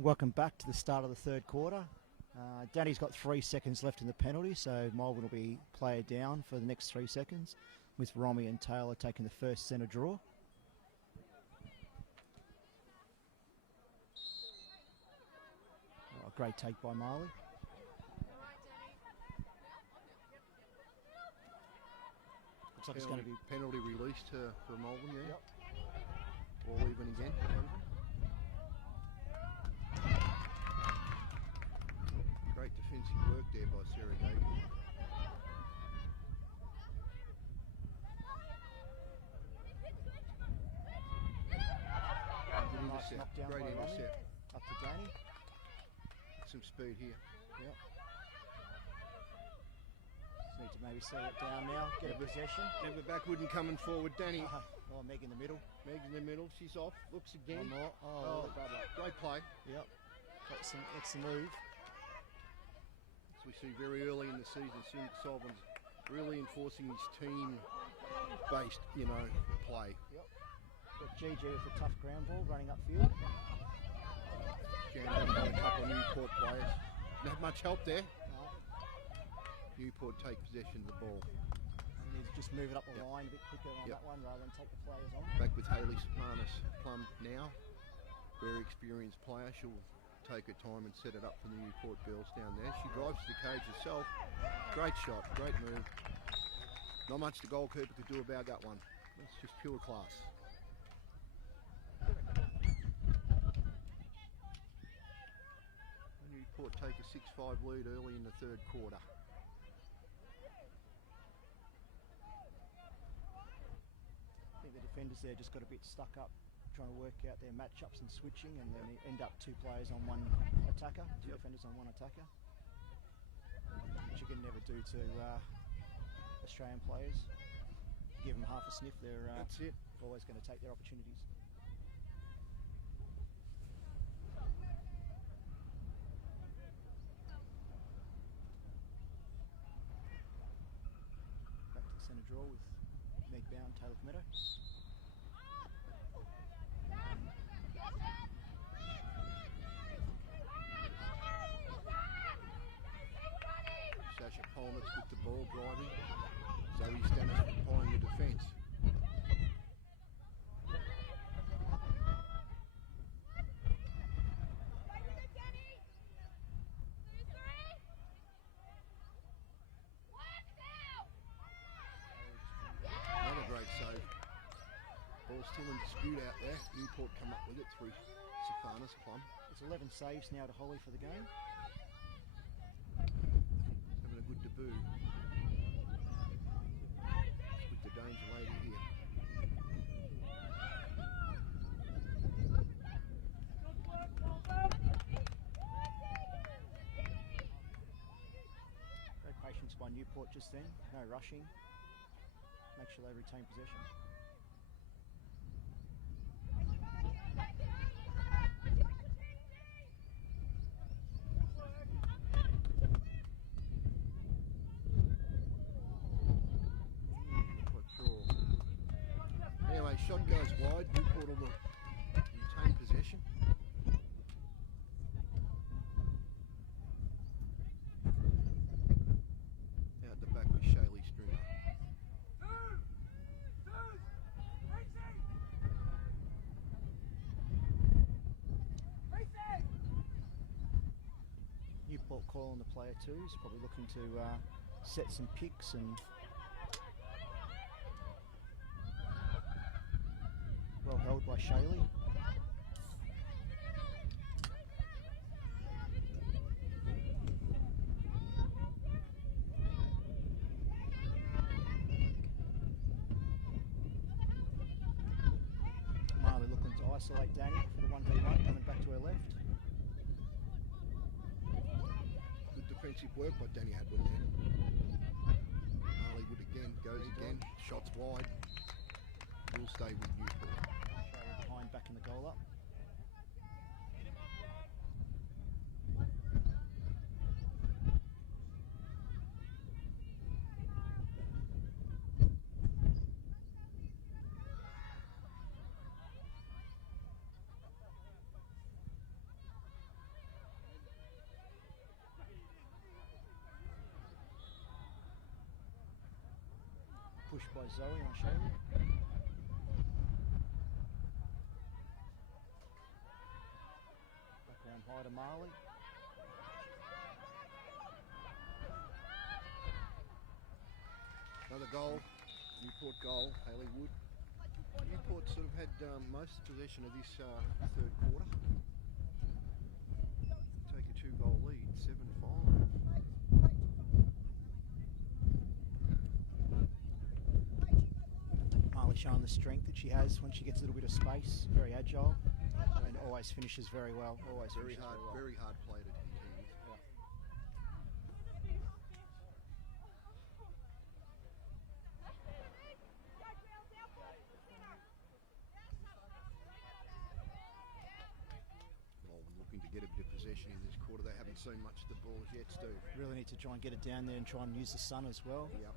Welcome back to the start of the third quarter. Danny's got 3 seconds left in the penalty, so Malvern will be player down for the next 3 seconds, with Romy and Taylor taking the first centre draw. Oh, great take by Marley. Looks like it's going to be penalty released for Malvern, yeah. Yep. All even again. Great defensive work there by Sarah Davey. Nice knockdown Great by Romy. intercept. Up to Danny. Some speed here. Yep. Just need to maybe settle it down now, get a possession. Never backward and coming forward, Danny. Oh, Meg in the middle. Meg in the middle, she's off, looks again. One more. Oh, great play. Yep. That's the move. As we see very early in the season, Sullivan's really enforcing his team-based, play. Yep. Got GG with a tough ground ball running upfield. Jan got a couple of Newport players. Not much help there. No. Newport take possession of the ball. And need to just move it up the Yep. line a bit quicker on Yep. that one rather than take the players on. Back with Hayley Sopanis Plum now. Very experienced player. She'll take her time and set it up for the Newport girls down there. She drives to the cage herself. Great shot, great move. Not much the goalkeeper could do about that one. It's just pure class. Newport take a 6-5 lead early in the third quarter. I think the defenders there just got a bit stuck up trying to work out their matchups and switching, and then end up 2 players on 1 attacker, 2 defenders on 1 attacker. Which you can never do to Australian players. Give them half a sniff, they're That's it. always going to take their opportunities. Back to the centre draw with Meg Bound, Taylor Cometto. Sasha Polnitz with the ball driving. Zoe Stannis applying the defence. Another great save. Ball still in dispute out there. Newport come up with it through Sopanis Plum. It's 11 saves now to Holly for the game. Having a good debut. With the danger lady here. Great patience by Newport just then. No rushing. Make sure they retain possession. Quite sure. Anyway, shot goes wide. Newport will retain possession. Out the back with Shaylee Stringer. Newport calling the player twos, probably looking to set some picks and well held by Shaylee. Marley looking to isolate Danny for the 1v1, coming back to her left. Good defensive work by Danny Hadwin there. Harleywood again, goes again, shots wide. Will stay with Newport. Shaylee behind, back in the goal up. pushed by Zoe on shoulder. Back around high to Marley. Another goal, Newport goal, Haley Wood. Newport sort of had most possession of this third quarter. Take a 2-goal lead, 7-5. Marley showing the strength that she has when she gets a little bit of space. Very agile and always finishes very well. Always Very finishes hard, very well. very hard play to contend with. Malvern looking to get a bit of possession in this quarter. They haven't seen much of the ball as yet, Steve. Really need to try and get it down there and try and use the sun as well. Yep.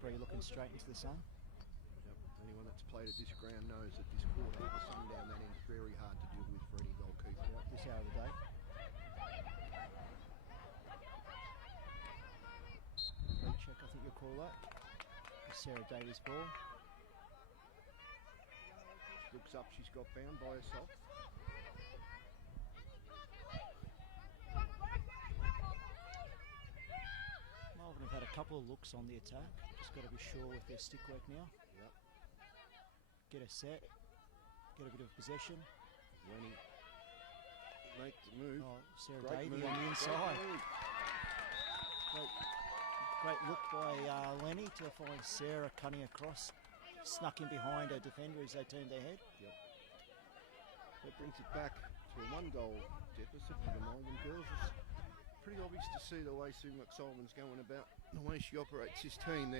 Bree looking straight into the sun. Yep. Anyone that's played at this ground knows that this quarter, the sun down that end, is very hard to deal with for any goalkeeper. Yep, this hour of the day. Free check, I think you'll call that. Sarah Davies' ball. Looks up, she's got bound by herself. Malvern have had a couple of looks on the attack. Just got to be sure with their stick work now. Yep. Get a set. Get a bit of possession. Lenny make the move. Oh, Sarah Great Davey move. on the inside. Great move. Great look by Lenny to find Sarah cutting across. Snuck in behind her defender as they turned their head. Yep. That brings it back to a 1-goal deficit for the Malvern girls. It's pretty obvious to see the way Sue McSullivan's going about, the way she operates this team.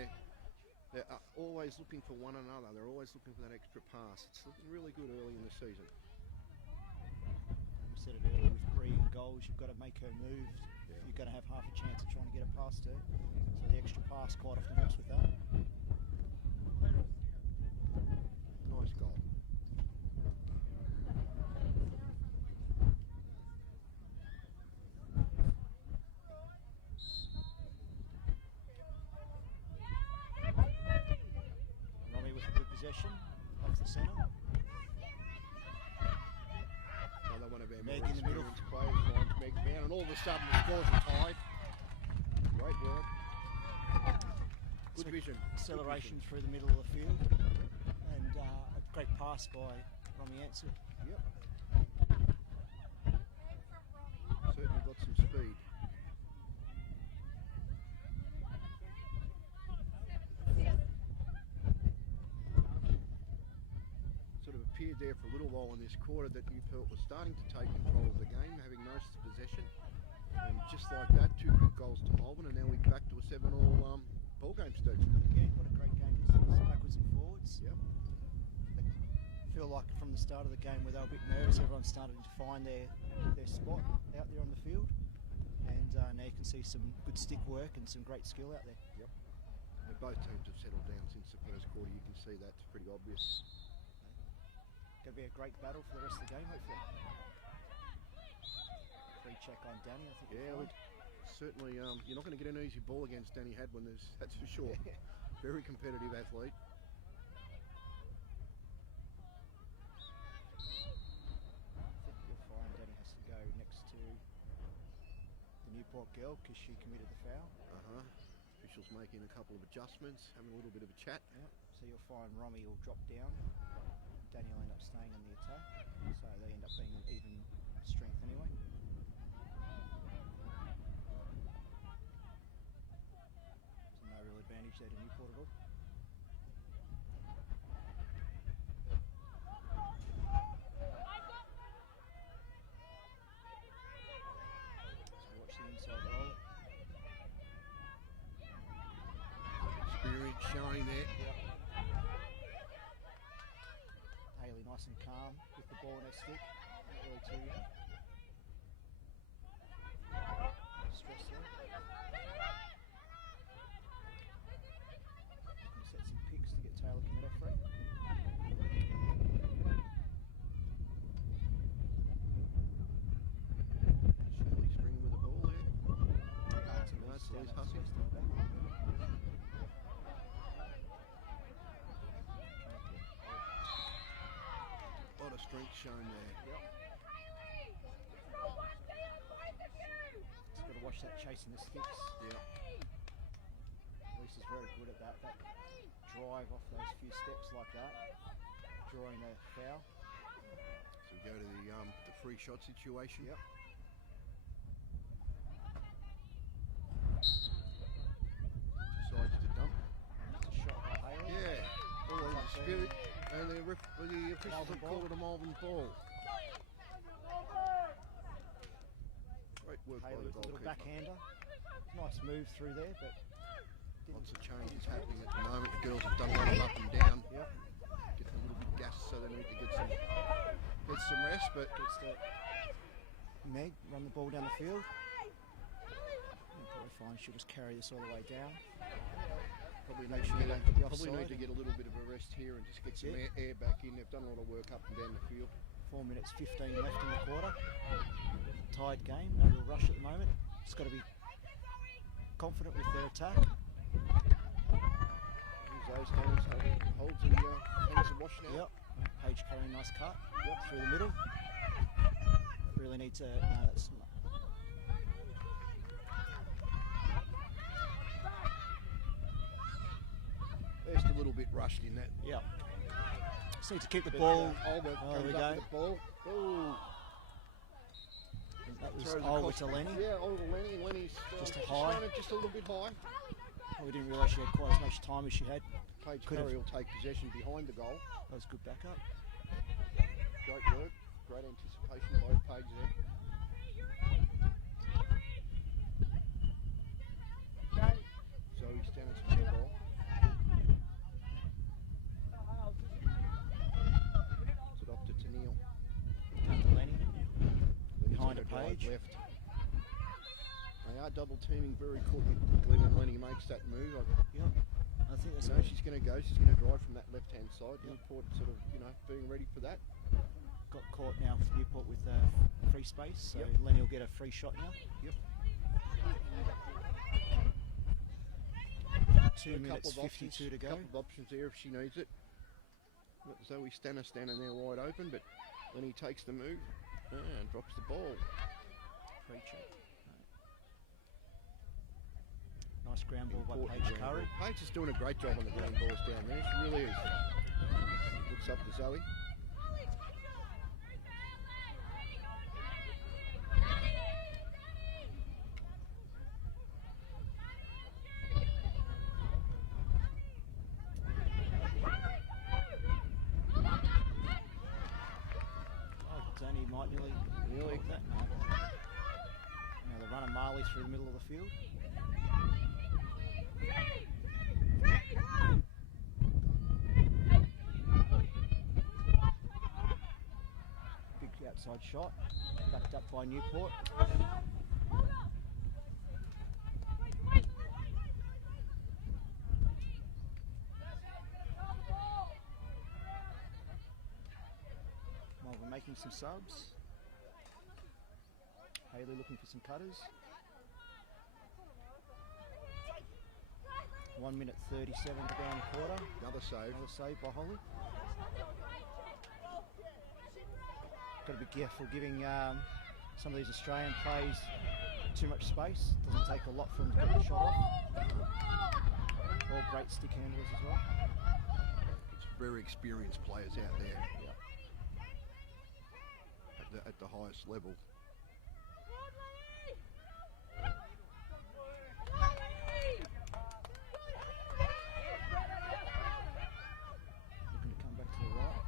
They're always looking for one another. They're always looking for that extra pass. It's looking really good early in the season. We said it earlier with Bree and goals, you've got to make her move. Yeah. You're going to have half a chance of trying to get it past her. So the extra pass quite often helps with that. Nice goal. Romy with a good possession off the centre. Another one of our Meg more in the middle. experienced players finds Meg down, and all of a sudden the scores are tied. Great work. Good vision. Acceleration through the middle of the field. And a great pass by Romy Ansel. Yep. Certainly got some speed. Sort of appeared there for a little while in this quarter that Newport was starting to take control of the game, having most of the possession. And just like that, 2 quick goals to Malvern, and now we're back to a 7-all ball game, Steve. Yeah, what a great game this is. Backwards and forwards. Yep. Feel like from the start of the game where they were a bit nervous, everyone's starting to find their spot out there on the field. And now you can see some good stick work and some great skill out there. Yep. And both teams have settled down since the first quarter. You can see that's pretty obvious. Going to be a great battle for the rest of the game, hopefully. Free check on Danny, I think. Yeah, look, certainly you're not going to get an easy ball against Danny Hadwin, that's for sure. Very competitive athlete. I think you'll find Danny has to go next to the Newport girl because she committed the foul. Officials making a couple of adjustments, having a little bit of a chat. Yep. So you'll find Romy will drop down. Danny will end up staying in the attack. So they end up being an even strength anyway. So no real advantage there to Newport at all. So watch the inside roll. Experience showing there. Yep. Haley nice and calm with the ball in her stick. Not really too stressed there. Looking to set some picks to get Taylor Committo free. Shirley Spring with the ball there. That's Lee's Hussey. strength shown there. Yep. Just got to watch that chasing the sticks. Yep. Lisa's very good at that. That drive off those few steps like that, drawing the foul. So we go to the free shot situation. Yep. Decides to dump. That's a shot by Haley. Yeah. All in dispute, and the officials have called it a Malvern ball. Great work by Haley the with a little goalkeeper. backhander. Nice move through there, but Lots of changes happening at the moment. The girls have done a lot of up and down. yep. Getting a little bit gassed, so they need to get some rest. But Gets the Meg run the ball down the field. You'll probably find she'll just carry this all the way down. probably Make need sure to you get don't get the probably need offside. to get a little bit of a rest here and just get some That's air back in. They've done a lot of work up and down the field. 4 minutes 15 left in the quarter. Tied game, no real rush at the moment. Just got to be confident with their attack. Those holds the hands are washed now. Yep. Paige carrying nice cut. Yep. Through the middle. Really needs a. That's Just a little bit rushed in that. yep. Just need to keep the But, ball. Olga Oh, comes we up go. with the ball. Ooh. That was Throws Olga across- to Lenny. Yeah, Olga Lenny, and Lenny's Just a she's high. thrown it just a little bit high. We didn't realise she had quite as much time as she had. Paige Could have- Curry will take possession behind the goal. That was good backup. Great work. Great anticipation by Paige there. Zoe Stannis with the ball. Puts it off to Tennille. Lenny. Behind Lenny's a gonna drive Paige. left. They are double teaming very quickly. Glenn Lenny makes that move. Yep. I think that's You know, she's going to go. She's going to drive from that left-hand side. Yep. Newport sort of, being ready for that. got caught now with Newport with free space, so Yep. Lenny will get a free shot now. Yep. 2 minutes 52 to go. Couple of options there if she needs it. Got Zoe Stannis standing there wide open, but Lenny takes the move and drops the ball. Free check. Nice ground ball by Important Paige ground Curry. ball. Paige is doing a great job on the ground balls down there. She really is. Looks up to Zoe. Oh, Danny might nearly block that. No. Now the run of Marley through the middle of the field. Big outside shot, backed up by Newport. Malvern making some subs. Haley looking for some cutters. 1 minute 37 to go in the quarter. Another save. Another save by Holly. Got to be careful giving some of these Australian plays too much space. Doesn't take a lot for them to get the shot off. All great stick handlers as well. It's very experienced players out there at the highest level. Looking to come back to the right.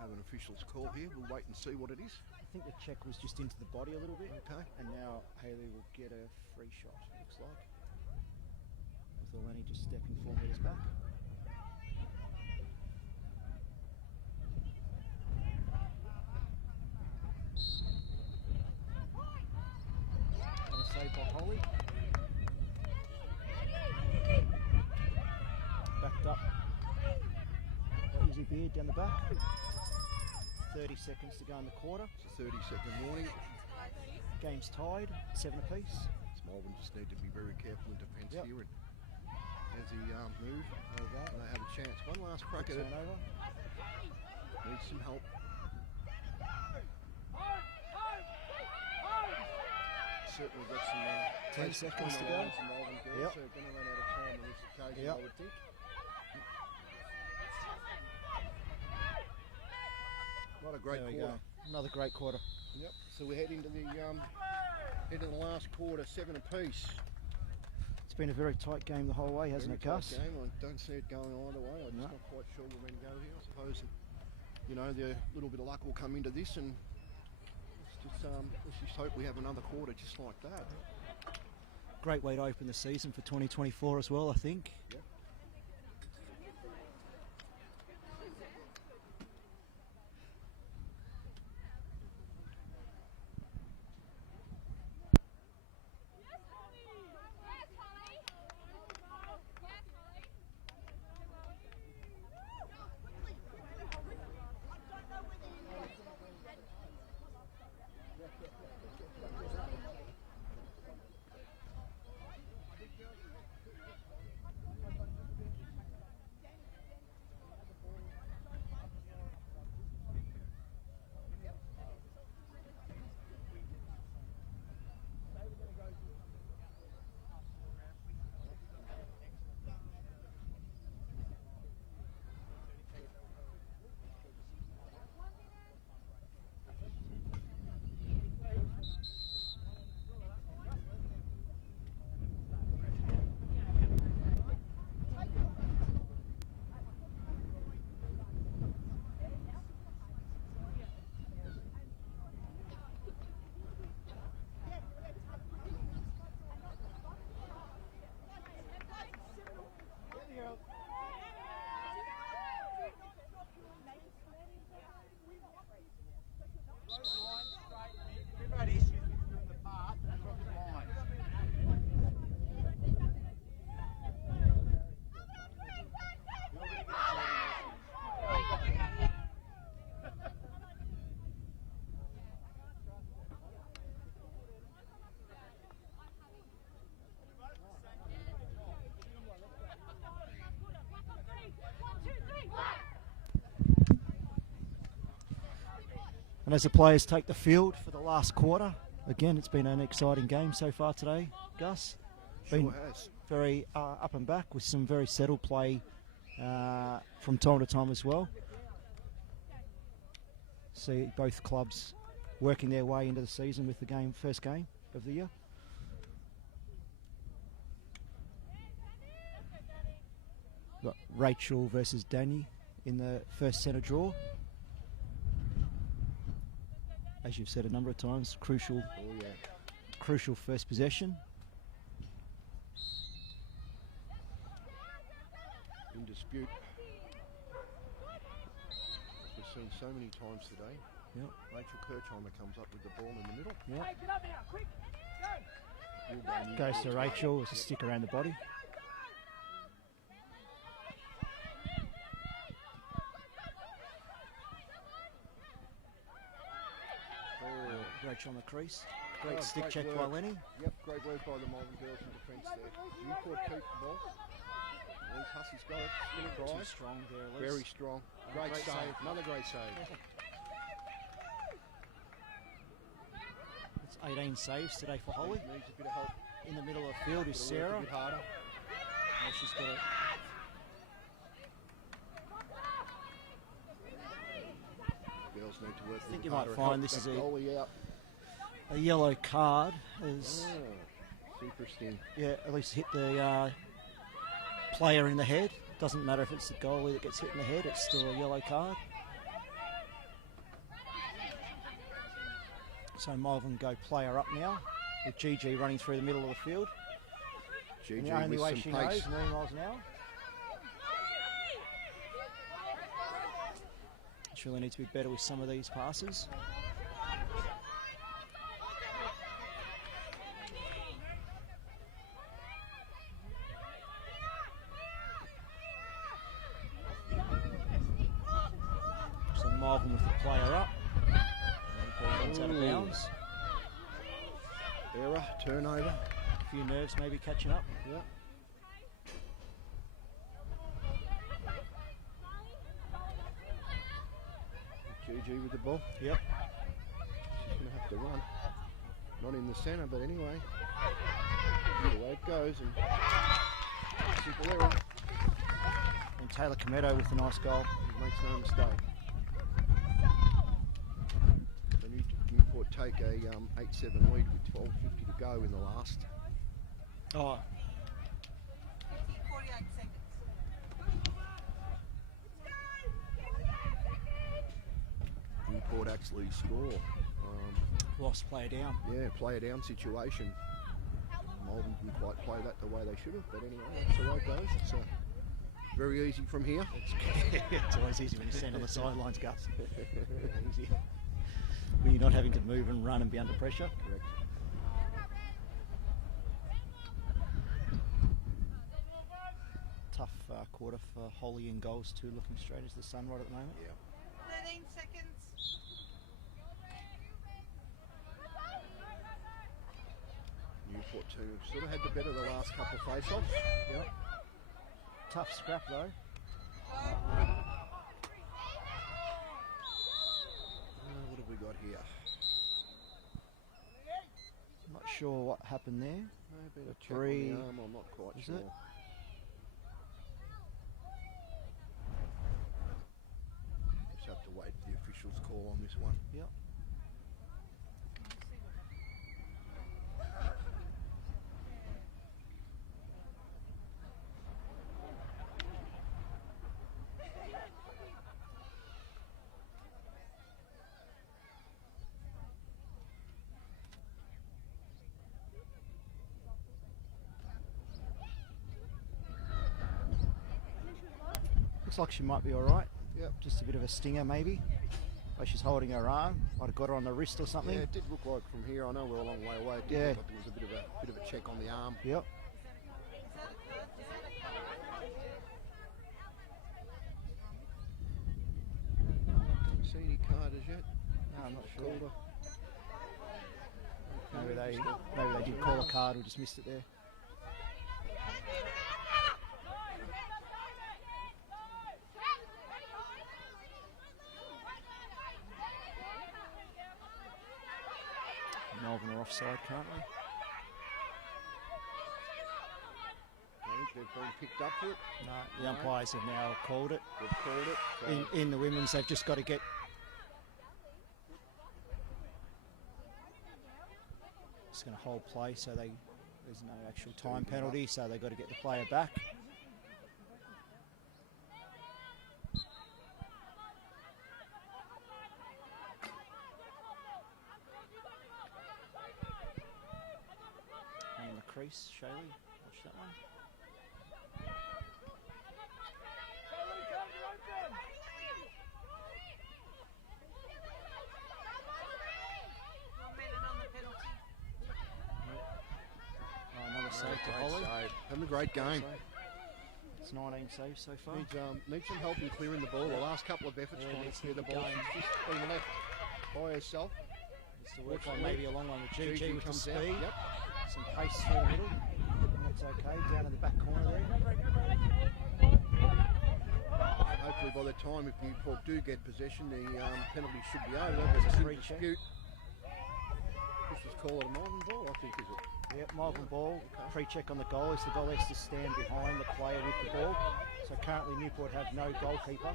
Have an official's call here. We'll wait and see what it is. I think the check was just into the body a little bit. Okay. And now Haley will get a free shot, looks like. With Lenny just stepping 4 metres back. Another save by Holly. Backed up by Izzy Beard down the back. 30 seconds to go in the quarter. It's a 30-second warning. Game's tied, 7 apiece. Malvern just need to be very careful in defence Yep. here and as he move. And they have a chance. One last crack at it. Turnover. Needs some help. Certainly got some 10 pace seconds to between the go. lines and Malvern girls, Yep. so they're going to run out of time on this occasion, Yep. I would think. What a great There we quarter. go. Another great quarter. Yep. So we head into the last quarter, 7 apiece. It's been a very tight game the whole way, hasn't Very it, Gus? tight game. I don't see it going either way. I'm No. just not quite sure where we're going to go here. I suppose that, you know, the little bit of luck will come into this, and let's just hope we have another quarter just like that. Great way to open the season for 2024 as well, I think. Yep. And as the players take the field for the last quarter, again, it's been an exciting game so far today, Gus. Been Sure has. very up and back with some very settled play from time to time as well. See both clubs working their way into the season with the first game of the year. Got Rachel versus Danny in the first centre draw. As you've said a number of times, crucial Oh, yeah. first possession. In dispute. We've seen so many times today. Yep. Rachel Kirchheimer comes up with the ball in the middle. Yep. Well done, Goes to Newport. Rachel with a stick around the body. Oh, Rachel on the crease. Great Oh, stick great check work. by Lenny. Yep, great work by the Malvern girls in defence there. Newport keep the ball. These Hussies got it. Too Little try. strong there, Elise. Very strong. Great, great save. save. Another great save. It's 18 saves today for Holly. Needs a bit of help. In the middle of the field is Gotta work Sarah. a bit harder. She's got a Girls need to work I think a bit you might harder. find Help this that is a- goalie out. yellow card. As Oh, interesting. yeah, at least hit the player in the head. Doesn't matter if it's the goalie that gets hit in the head. It's still a yellow card. So Malvern go player up now, with Gigi running through the middle of the field. And GG the only with way some she pace. knows, 9 miles an hour. She really needs to be better with some of these passes. So Malvern with the player up. And the ball runs out of Ooh. bounds. Error, turnover. A few nerves maybe catching up. Yeah. GG with the ball. Yep. She's going to have to run. Not in the centre, but anyway. The way it goes. And simple error. And Taylor Cometto with a nice goal. He makes no mistake. So Newport take a 8-7 lead with 12:50 to go in the last. Oh, 48 seconds. Newport actually score. lost player down. Yeah, player down situation. Malvern didn't quite play that the way they should have, but anyway, that's the way it goes. It's very easy from here. It's always easy when you stand on the sidelines, Gus. Easy. When you're not having to move and run and be under pressure. Correct. Tough quarter for Holly in goals too, looking straight into the sun right at the moment. Yeah. 13 seconds. Newport team have sort of had the better of the last couple of face-offs. Yep. Tough scrap though. What have we got here? I'm not sure what happened there. Maybe a check on Three. the arm, I'm not quite Is sure. it? Just have to wait for the officials' call on this one. Yep. Looks like she might be all right. Yep. Just a bit of a stinger maybe. Oh, she's holding her arm. Might have got her on the wrist or something. Yeah, it did look like from here. I know we're a long way away. It did Yeah. look like there was a bit of a check on the arm. Yep. Haven't seen any card as yet. No, I'm not sure. Called her. Maybe they did call a card. We just missed it there. Malvern are offside currently. I think they've been picked up for it. No, the umpires have now called it. They've called it. So In the women's, they've just got to get. It's going to hold play, so there's no actual time penalty, so they've got to get the player back. And in the crease, Shaylee, watch that one. Oh, another save to Holly. having a great game. It's 19 saves so far. Needs some help in clearing the ball. The last couple of efforts Yeah, trying to needs clear to the keep ball. going. She's just been left by herself. Needs to work on maybe a long one with GG with the comes speed. out. Yep. Some pace through the middle. That's okay. Down in the back corner there. Hopefully by the time if Newport do get possession, the penalty should be over. There's a Free check. dispute. This was called a Malvern ball, I think, is it? Yep, Malvern ball. Pre-check on the goal as the goal has to stand behind the player with the ball. So currently Newport have no goalkeeper.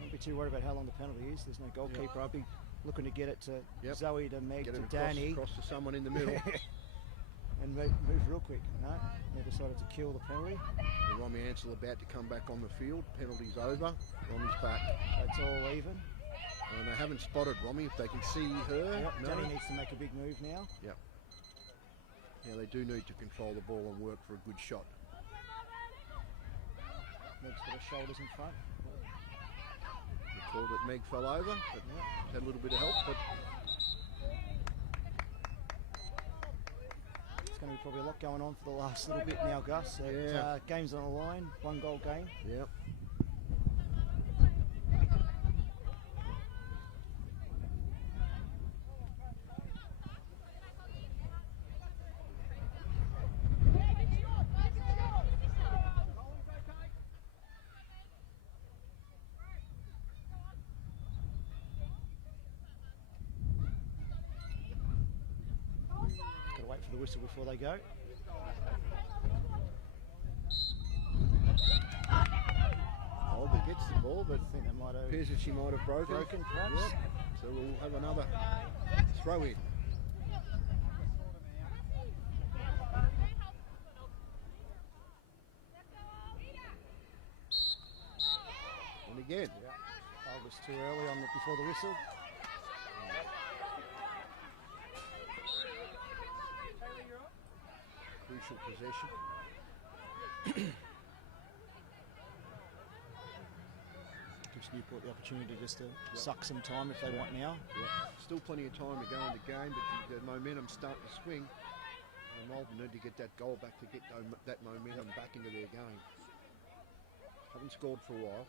Don't be too worried about how long the penalty is. There's no goalkeeper. I'd be looking to get it to Yep. Zoe, to Meg, Get to it Danny, across to someone in the middle. and move real quick. No, they decided to kill the penalty. And Romy Ansell about to come back on the field. Penalty's over. Romy's back. So it's all even. And they haven't spotted Romy. If they can see her, Yep, no. Danny needs to make a big move now. Yep. Yeah, they do need to control the ball and work for a good shot. Meg's got her shoulders in front. We called that Meg fell over, but had a little bit of help. But It's going to be probably a lot going on for the last little bit now, Gus. So Yeah. game's on the line, 1 goal game. yep. for the whistle before they go. Malvern gets the ball, but I think they might have appears that she might have broken. perhaps. Yep. So we'll have another throw in. And again. Foul was too early on before the whistle. Crucial possession. Gives Newport the opportunity just to suck some time if they want now. Yep. Still plenty of time to go in the game, but the momentum's starting to swing. And Malvern need to get that goal back to get that momentum back into their game. Haven't scored for a while.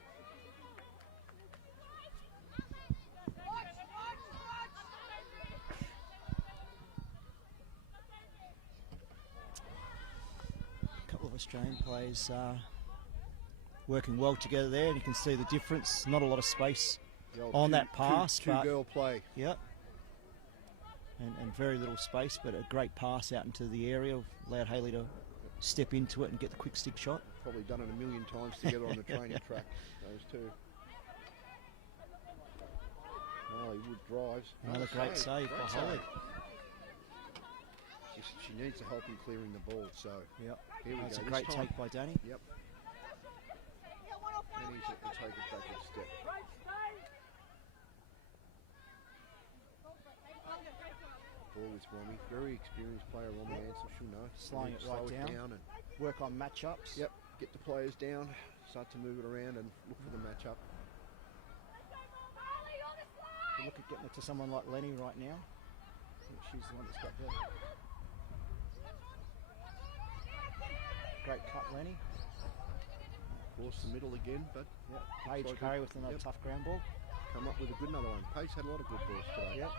A couple of Australian players working well together there, and you can see the difference. Not a lot of space The old on that pass, two but girl play. yeah, and very little space, but a great pass out into the area. Allowed Haley to step into it and get the quick stick shot. Probably done it a million times together on the training track, those two. Holly Wood drives. Another great save by Holly. She needs help in clearing the ball, so Yep. here we That's go. a This great time- take by Danny. Yep. And he's at the take it back a step. Ball is Romy. Very experienced player, Romy Ansell. She'll know. Slowing it Slow right down. and Work on matchups. yep, get the players down, start to move it around and look for the matchup. Look at getting it to someone like Lenny right now. I think she's the one that's got the great cut, Lenny. Force the middle again, but Yep. Paige Sorry, Curry with another yep. tough ground ball. come up with a good another one. Pace had a lot of good balls today. Yep.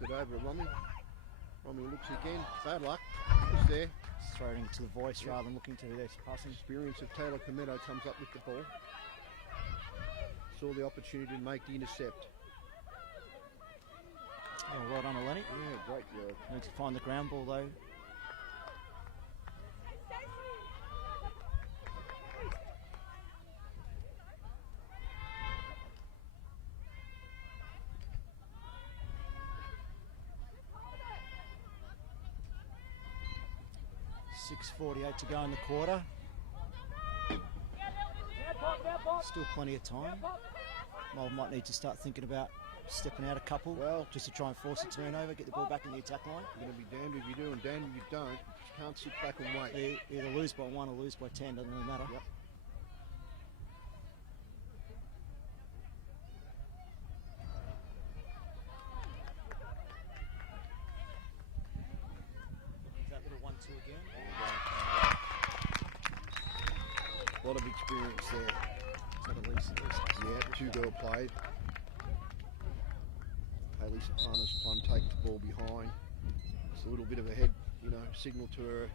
Gives it over to Romy. Romy looks again. Bad luck. It's there. Just throwing it to the voice rather than looking to their passing. Experience of Taylor Cometto comes up with the ball. Saw the opportunity to make the intercept. Oh, well done, Lenny. Yeah, great work. Needs to find the ground ball though. .6:48 to go in the quarter. Still plenty of time. Malvern might need to start thinking about stepping out a couple, Well, just to try and force a turnover, get the ball back in the attack line. you're going to be damned if you do and damned if you don't. You just can't sit back and wait. Either lose by 1 or lose by 10, doesn't really matter. Yep. That little 1-2 again. A lot of experience there. So at least. Yeah, two girl played. Haley Sopranos Plum takes the ball behind. It's a little bit of a head, signal to her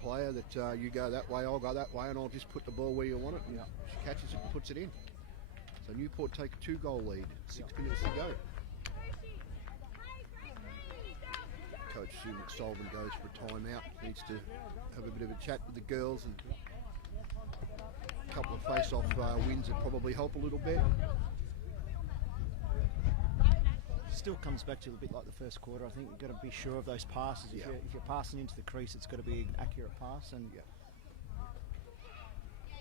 player that you go that way, I'll go that way, and I'll just put the ball where you want it. And she catches it and puts it in. So Newport take a 2-goal lead. 6 minutes to go. Coach Sue McSolvin goes for a timeout. Needs to have a bit of a chat with the girls, and a couple of face-off wins would probably help a little bit. Still comes back to a bit like the first quarter. I think you've got to be sure of those passes. Yeah. If you're passing into the crease, it's got to be an accurate pass. And Yeah.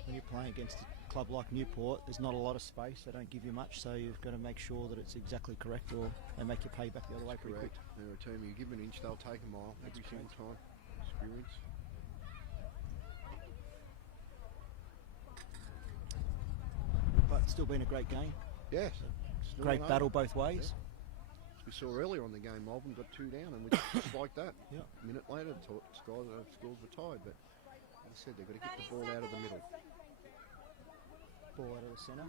when you're playing against a club like Newport, there's not a lot of space. They don't give you much, so you've got to make sure that it's exactly correct, or they make you pay back the other way pretty quick. Correct. They're a team, you give them an inch, they'll take a mile every single time. Experience. But still been a great game. Yes. Still Great on battle home. both ways. We saw earlier on the game, Malvern got 2 down, and just like that. Yeah. A minute later, scores were tied, but as I said, they've got to get the ball out of the middle. Ball out of the centre.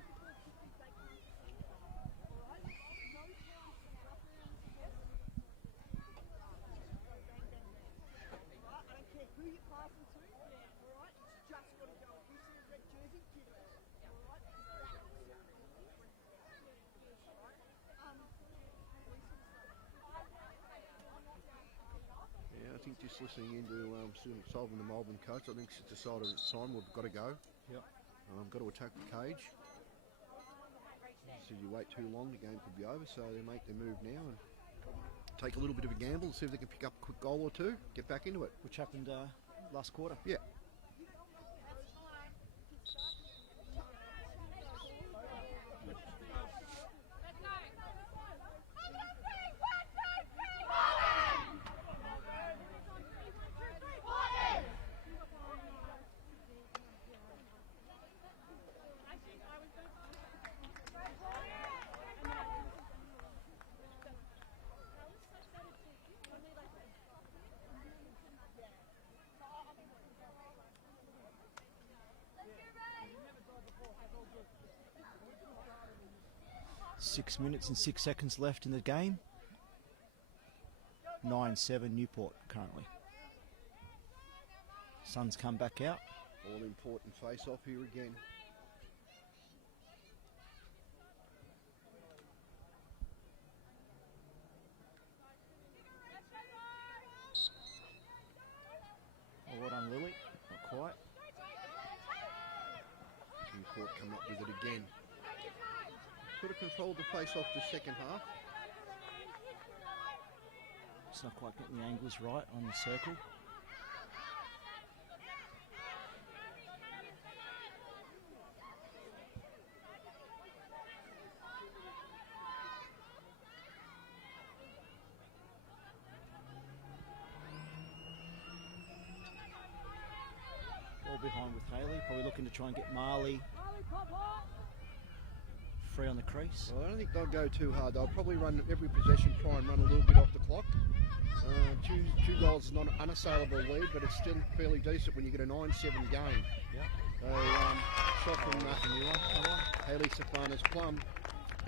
think just listening into Sullivan, the Malvern coach, I think it's decided it's time we've got to go. Yep. Got to attack the cage. So you wait too long, the game could be over. So they make their move now and take a little bit of a gamble, see if they can pick up a quick goal or two, get back into it. Which happened last quarter. Yeah. Six minutes and 6 seconds left in the game. 9-7 Newport currently. Suns come back out. All important face-off here again. Oh, well done, Lily. Not quite. Newport come up with it again. Could have controlled the face-off the second half. It's not quite getting the angles right on the circle. Ball behind with Haley, probably looking to try and get Marley free on the crease. Well, I don't think they'll go too hard. They'll probably run every possession, try and run a little bit off the clock. Two goals is not an unassailable lead, but it's still fairly decent when you get a 9-7 game. Yep. So, shot from Haley Safana's Plum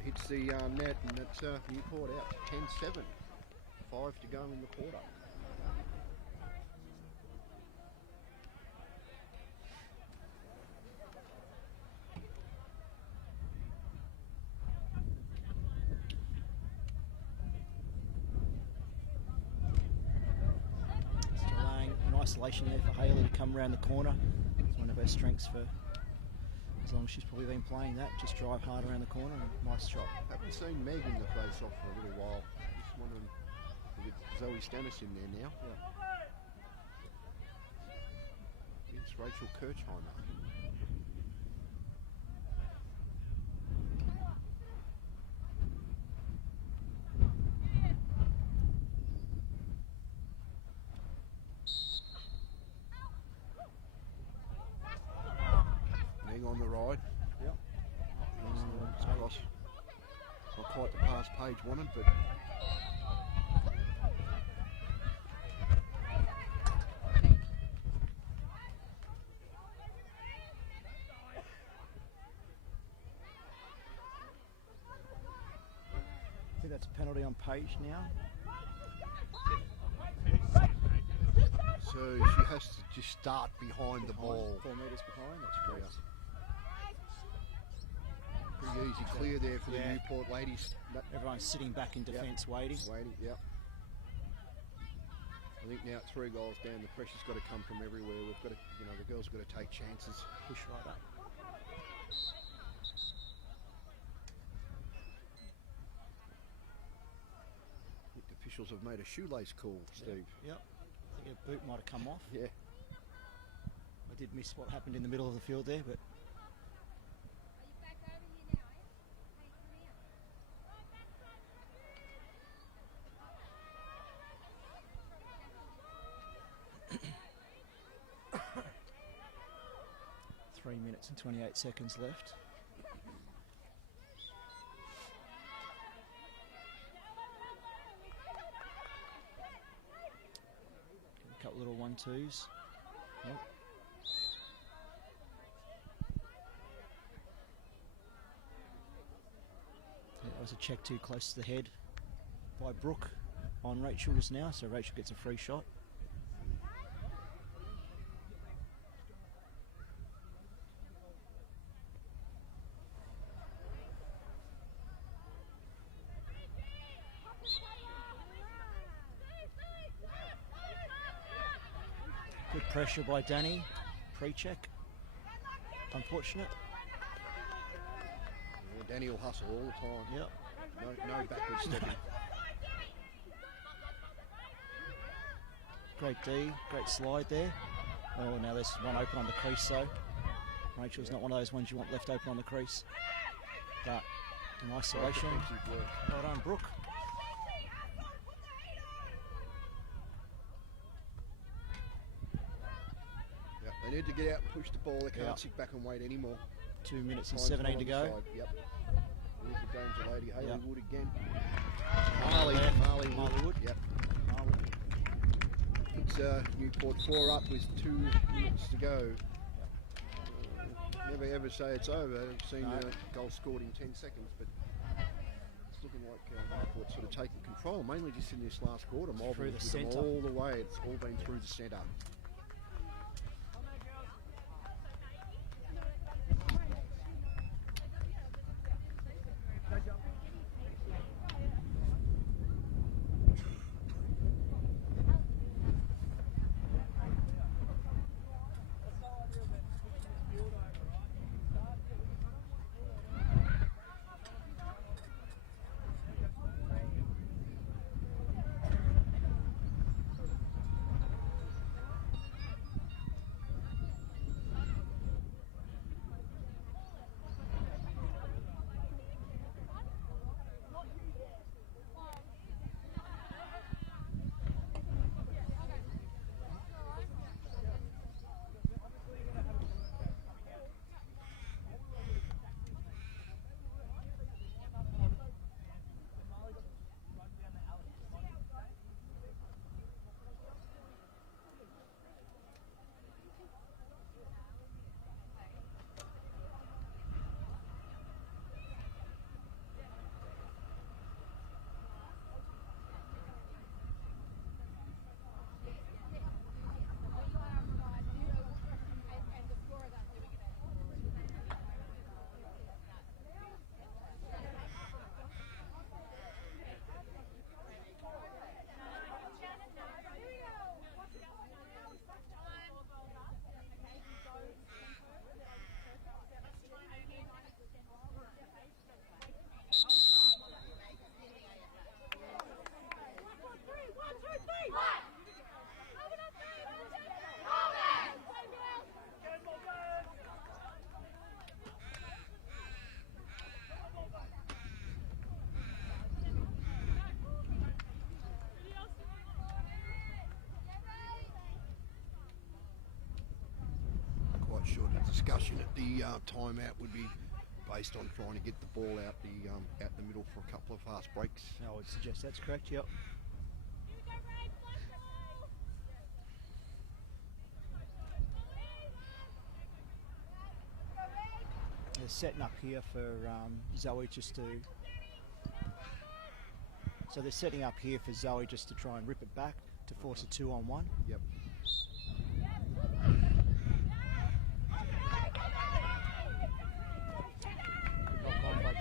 hits the net, and it's Newport out 10-7. 5 to go in the quarter. Isolation there for Haley to come around the corner. It's one of her strengths for as long as she's probably been playing that. Just drive hard around the corner and nice shot. Haven't seen Meg in the face-off for a little while. Just wondering if it's Zoe Stannis in there now. Yeah. It's Rachel Kirchheimer. On the ride. Yep. It's across. Not quite the pass Page wanted, but I think that's a penalty on Page now. So she has to just start behind the ball. 4 metres behind, that's great. Pretty easy clear there for the Newport ladies. Everyone's sitting back in defence waiting. Yep. I think now 3 goals down, the pressure's got to come from everywhere. We've got to, the girls have got to take chances. Push right up. I think the officials have made a shoelace call, Steve. Yep. I think a boot might have come off. Yeah. I did miss what happened in the middle of the field there, but 3 minutes and 28 seconds left. A couple little 1-2s. Yep. That was a check too close to the head by Brooke on Rachel's now, so Rachel gets a free shot. pressure by Danny. Pre-check. Unfortunate. Yeah, Danny will hustle all the time. Yep. No backward stepping. Great D, great slide there. Oh, now there's one open on the crease though. Make sure it's not one of those ones you want left open on the crease. But in isolation, well done, Brooke. Yep, they need to get out and push the ball. They can't sit back and wait anymore. 2 minutes and Time's 17 to on the go. side. Yep. There's the danger lady. Hayley Yep. Wood again. Marley Wood. Yep. Marley. It's Newport 4 up with 2 minutes to go. Never ever say it's over. I've seen a goal scored in 10 seconds, but it's looking like Newport's sort of taking control, mainly just in this last quarter. Malvern Through the with them centre. all the way. It's all been through the centre. Sure, the discussion at the timeout would be based on trying to get the ball out the middle for a couple of fast breaks. I would suggest that's correct, yep. They're setting up here for Zoe just to... So they're setting up here for Zoe just to try and rip it back to force a 2-on-1. Yep.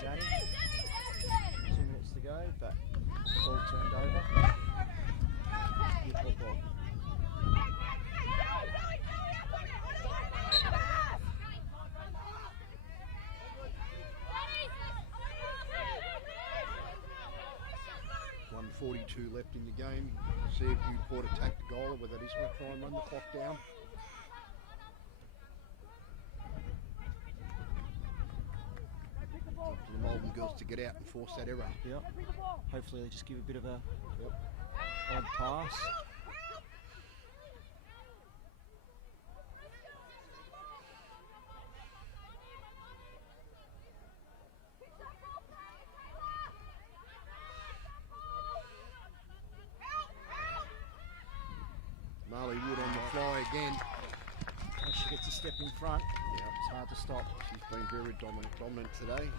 Danny. 2 minutes to go, but ball turned over. Newport ball. .142 left in the game. See if Newport attack the goal, or whether it is going to try and run the clock down. For the Malvern girls to get out and force that error. Yep. Hopefully they just give a bit of a odd pass. Marley Wood on the fly again. She gets a step in front. Yep. It's hard to stop. She's been very dominant today.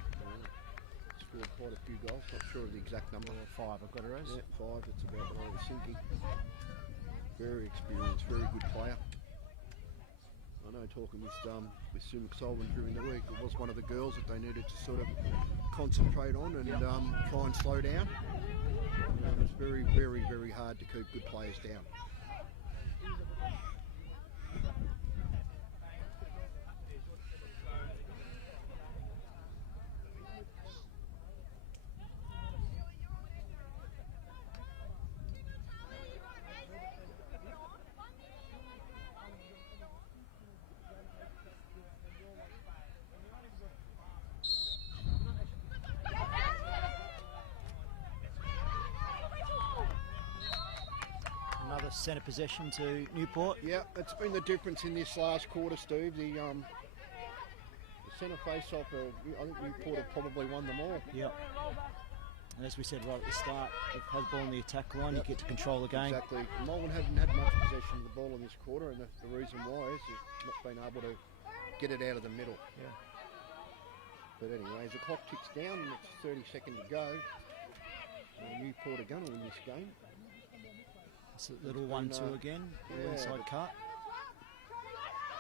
Scored quite a few goals. Not sure of the exact number. 5, I've got her as. Yeah, 5. It's about what I was thinking. Very experienced, very good player. I know talking with Sue McSullivan during the week, it was one of the girls that they needed to sort of concentrate on and try and slow down. It's very, very, very hard to keep good players down. Another centre possession to Newport. Yeah, that's been the difference in this last quarter, Steve. The centre face-off, I think Newport have probably won them all. Yep. And as we said right at the start, if you have the ball in the attack line, you get to control the game. Exactly. Malvern haven't had much possession of the ball in this quarter, and the reason why is they've not been able to get it out of the middle. Yeah. But anyway, as the clock ticks down, and it's 30 seconds to go, Newport are going to win this game. It's a little 1-2 again, inside cut.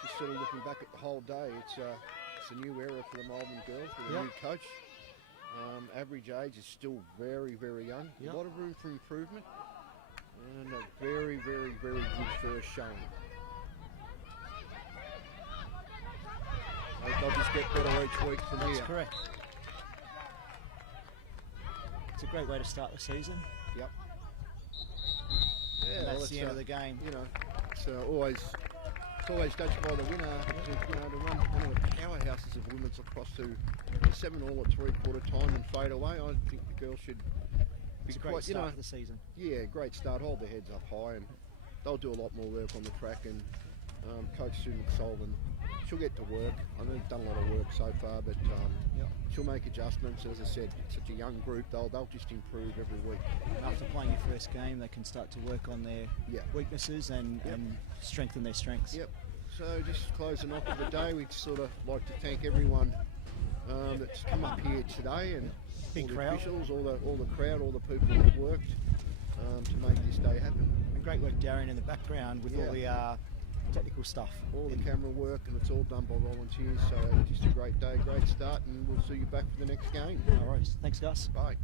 Just sort of looking back at the whole day, it's a new era for the Malvern girls with a new coach. Average age is still very, very young. A lot of room for improvement, and a very, very, very good first showing. They'll just get better each week from here. That's correct. It's a great way to start the season. Yep. Yeah, And that's the end of the game. You know, it's always judged by the winner. To run one of the powerhouses of women's lacrosse to 7-all at three-quarter time and fade away. I think the girls should be It's a great start to the season. Yeah, great start. Hold their heads up high, and they'll do a lot more work on the track. And Coach Sue McSullivan, she'll get to work. I know they've done a lot of work so far, but she'll make adjustments. As I said, it's such a young group. They'll just improve every week. After playing your first game, they can start to work on their weaknesses and strengthen their strengths. Yep. So just closing off for the day, we'd sort of like to thank everyone that's come up here today, and Big all crowd. the officials, all the crowd, all the people that have worked to make this day happen. And great work, Darren, in the background with all the technical stuff. All the camera work, and it's all done by volunteers. So just a great day, great start, and we'll see you back for the next game. No worries. Thanks, Gus. Bye.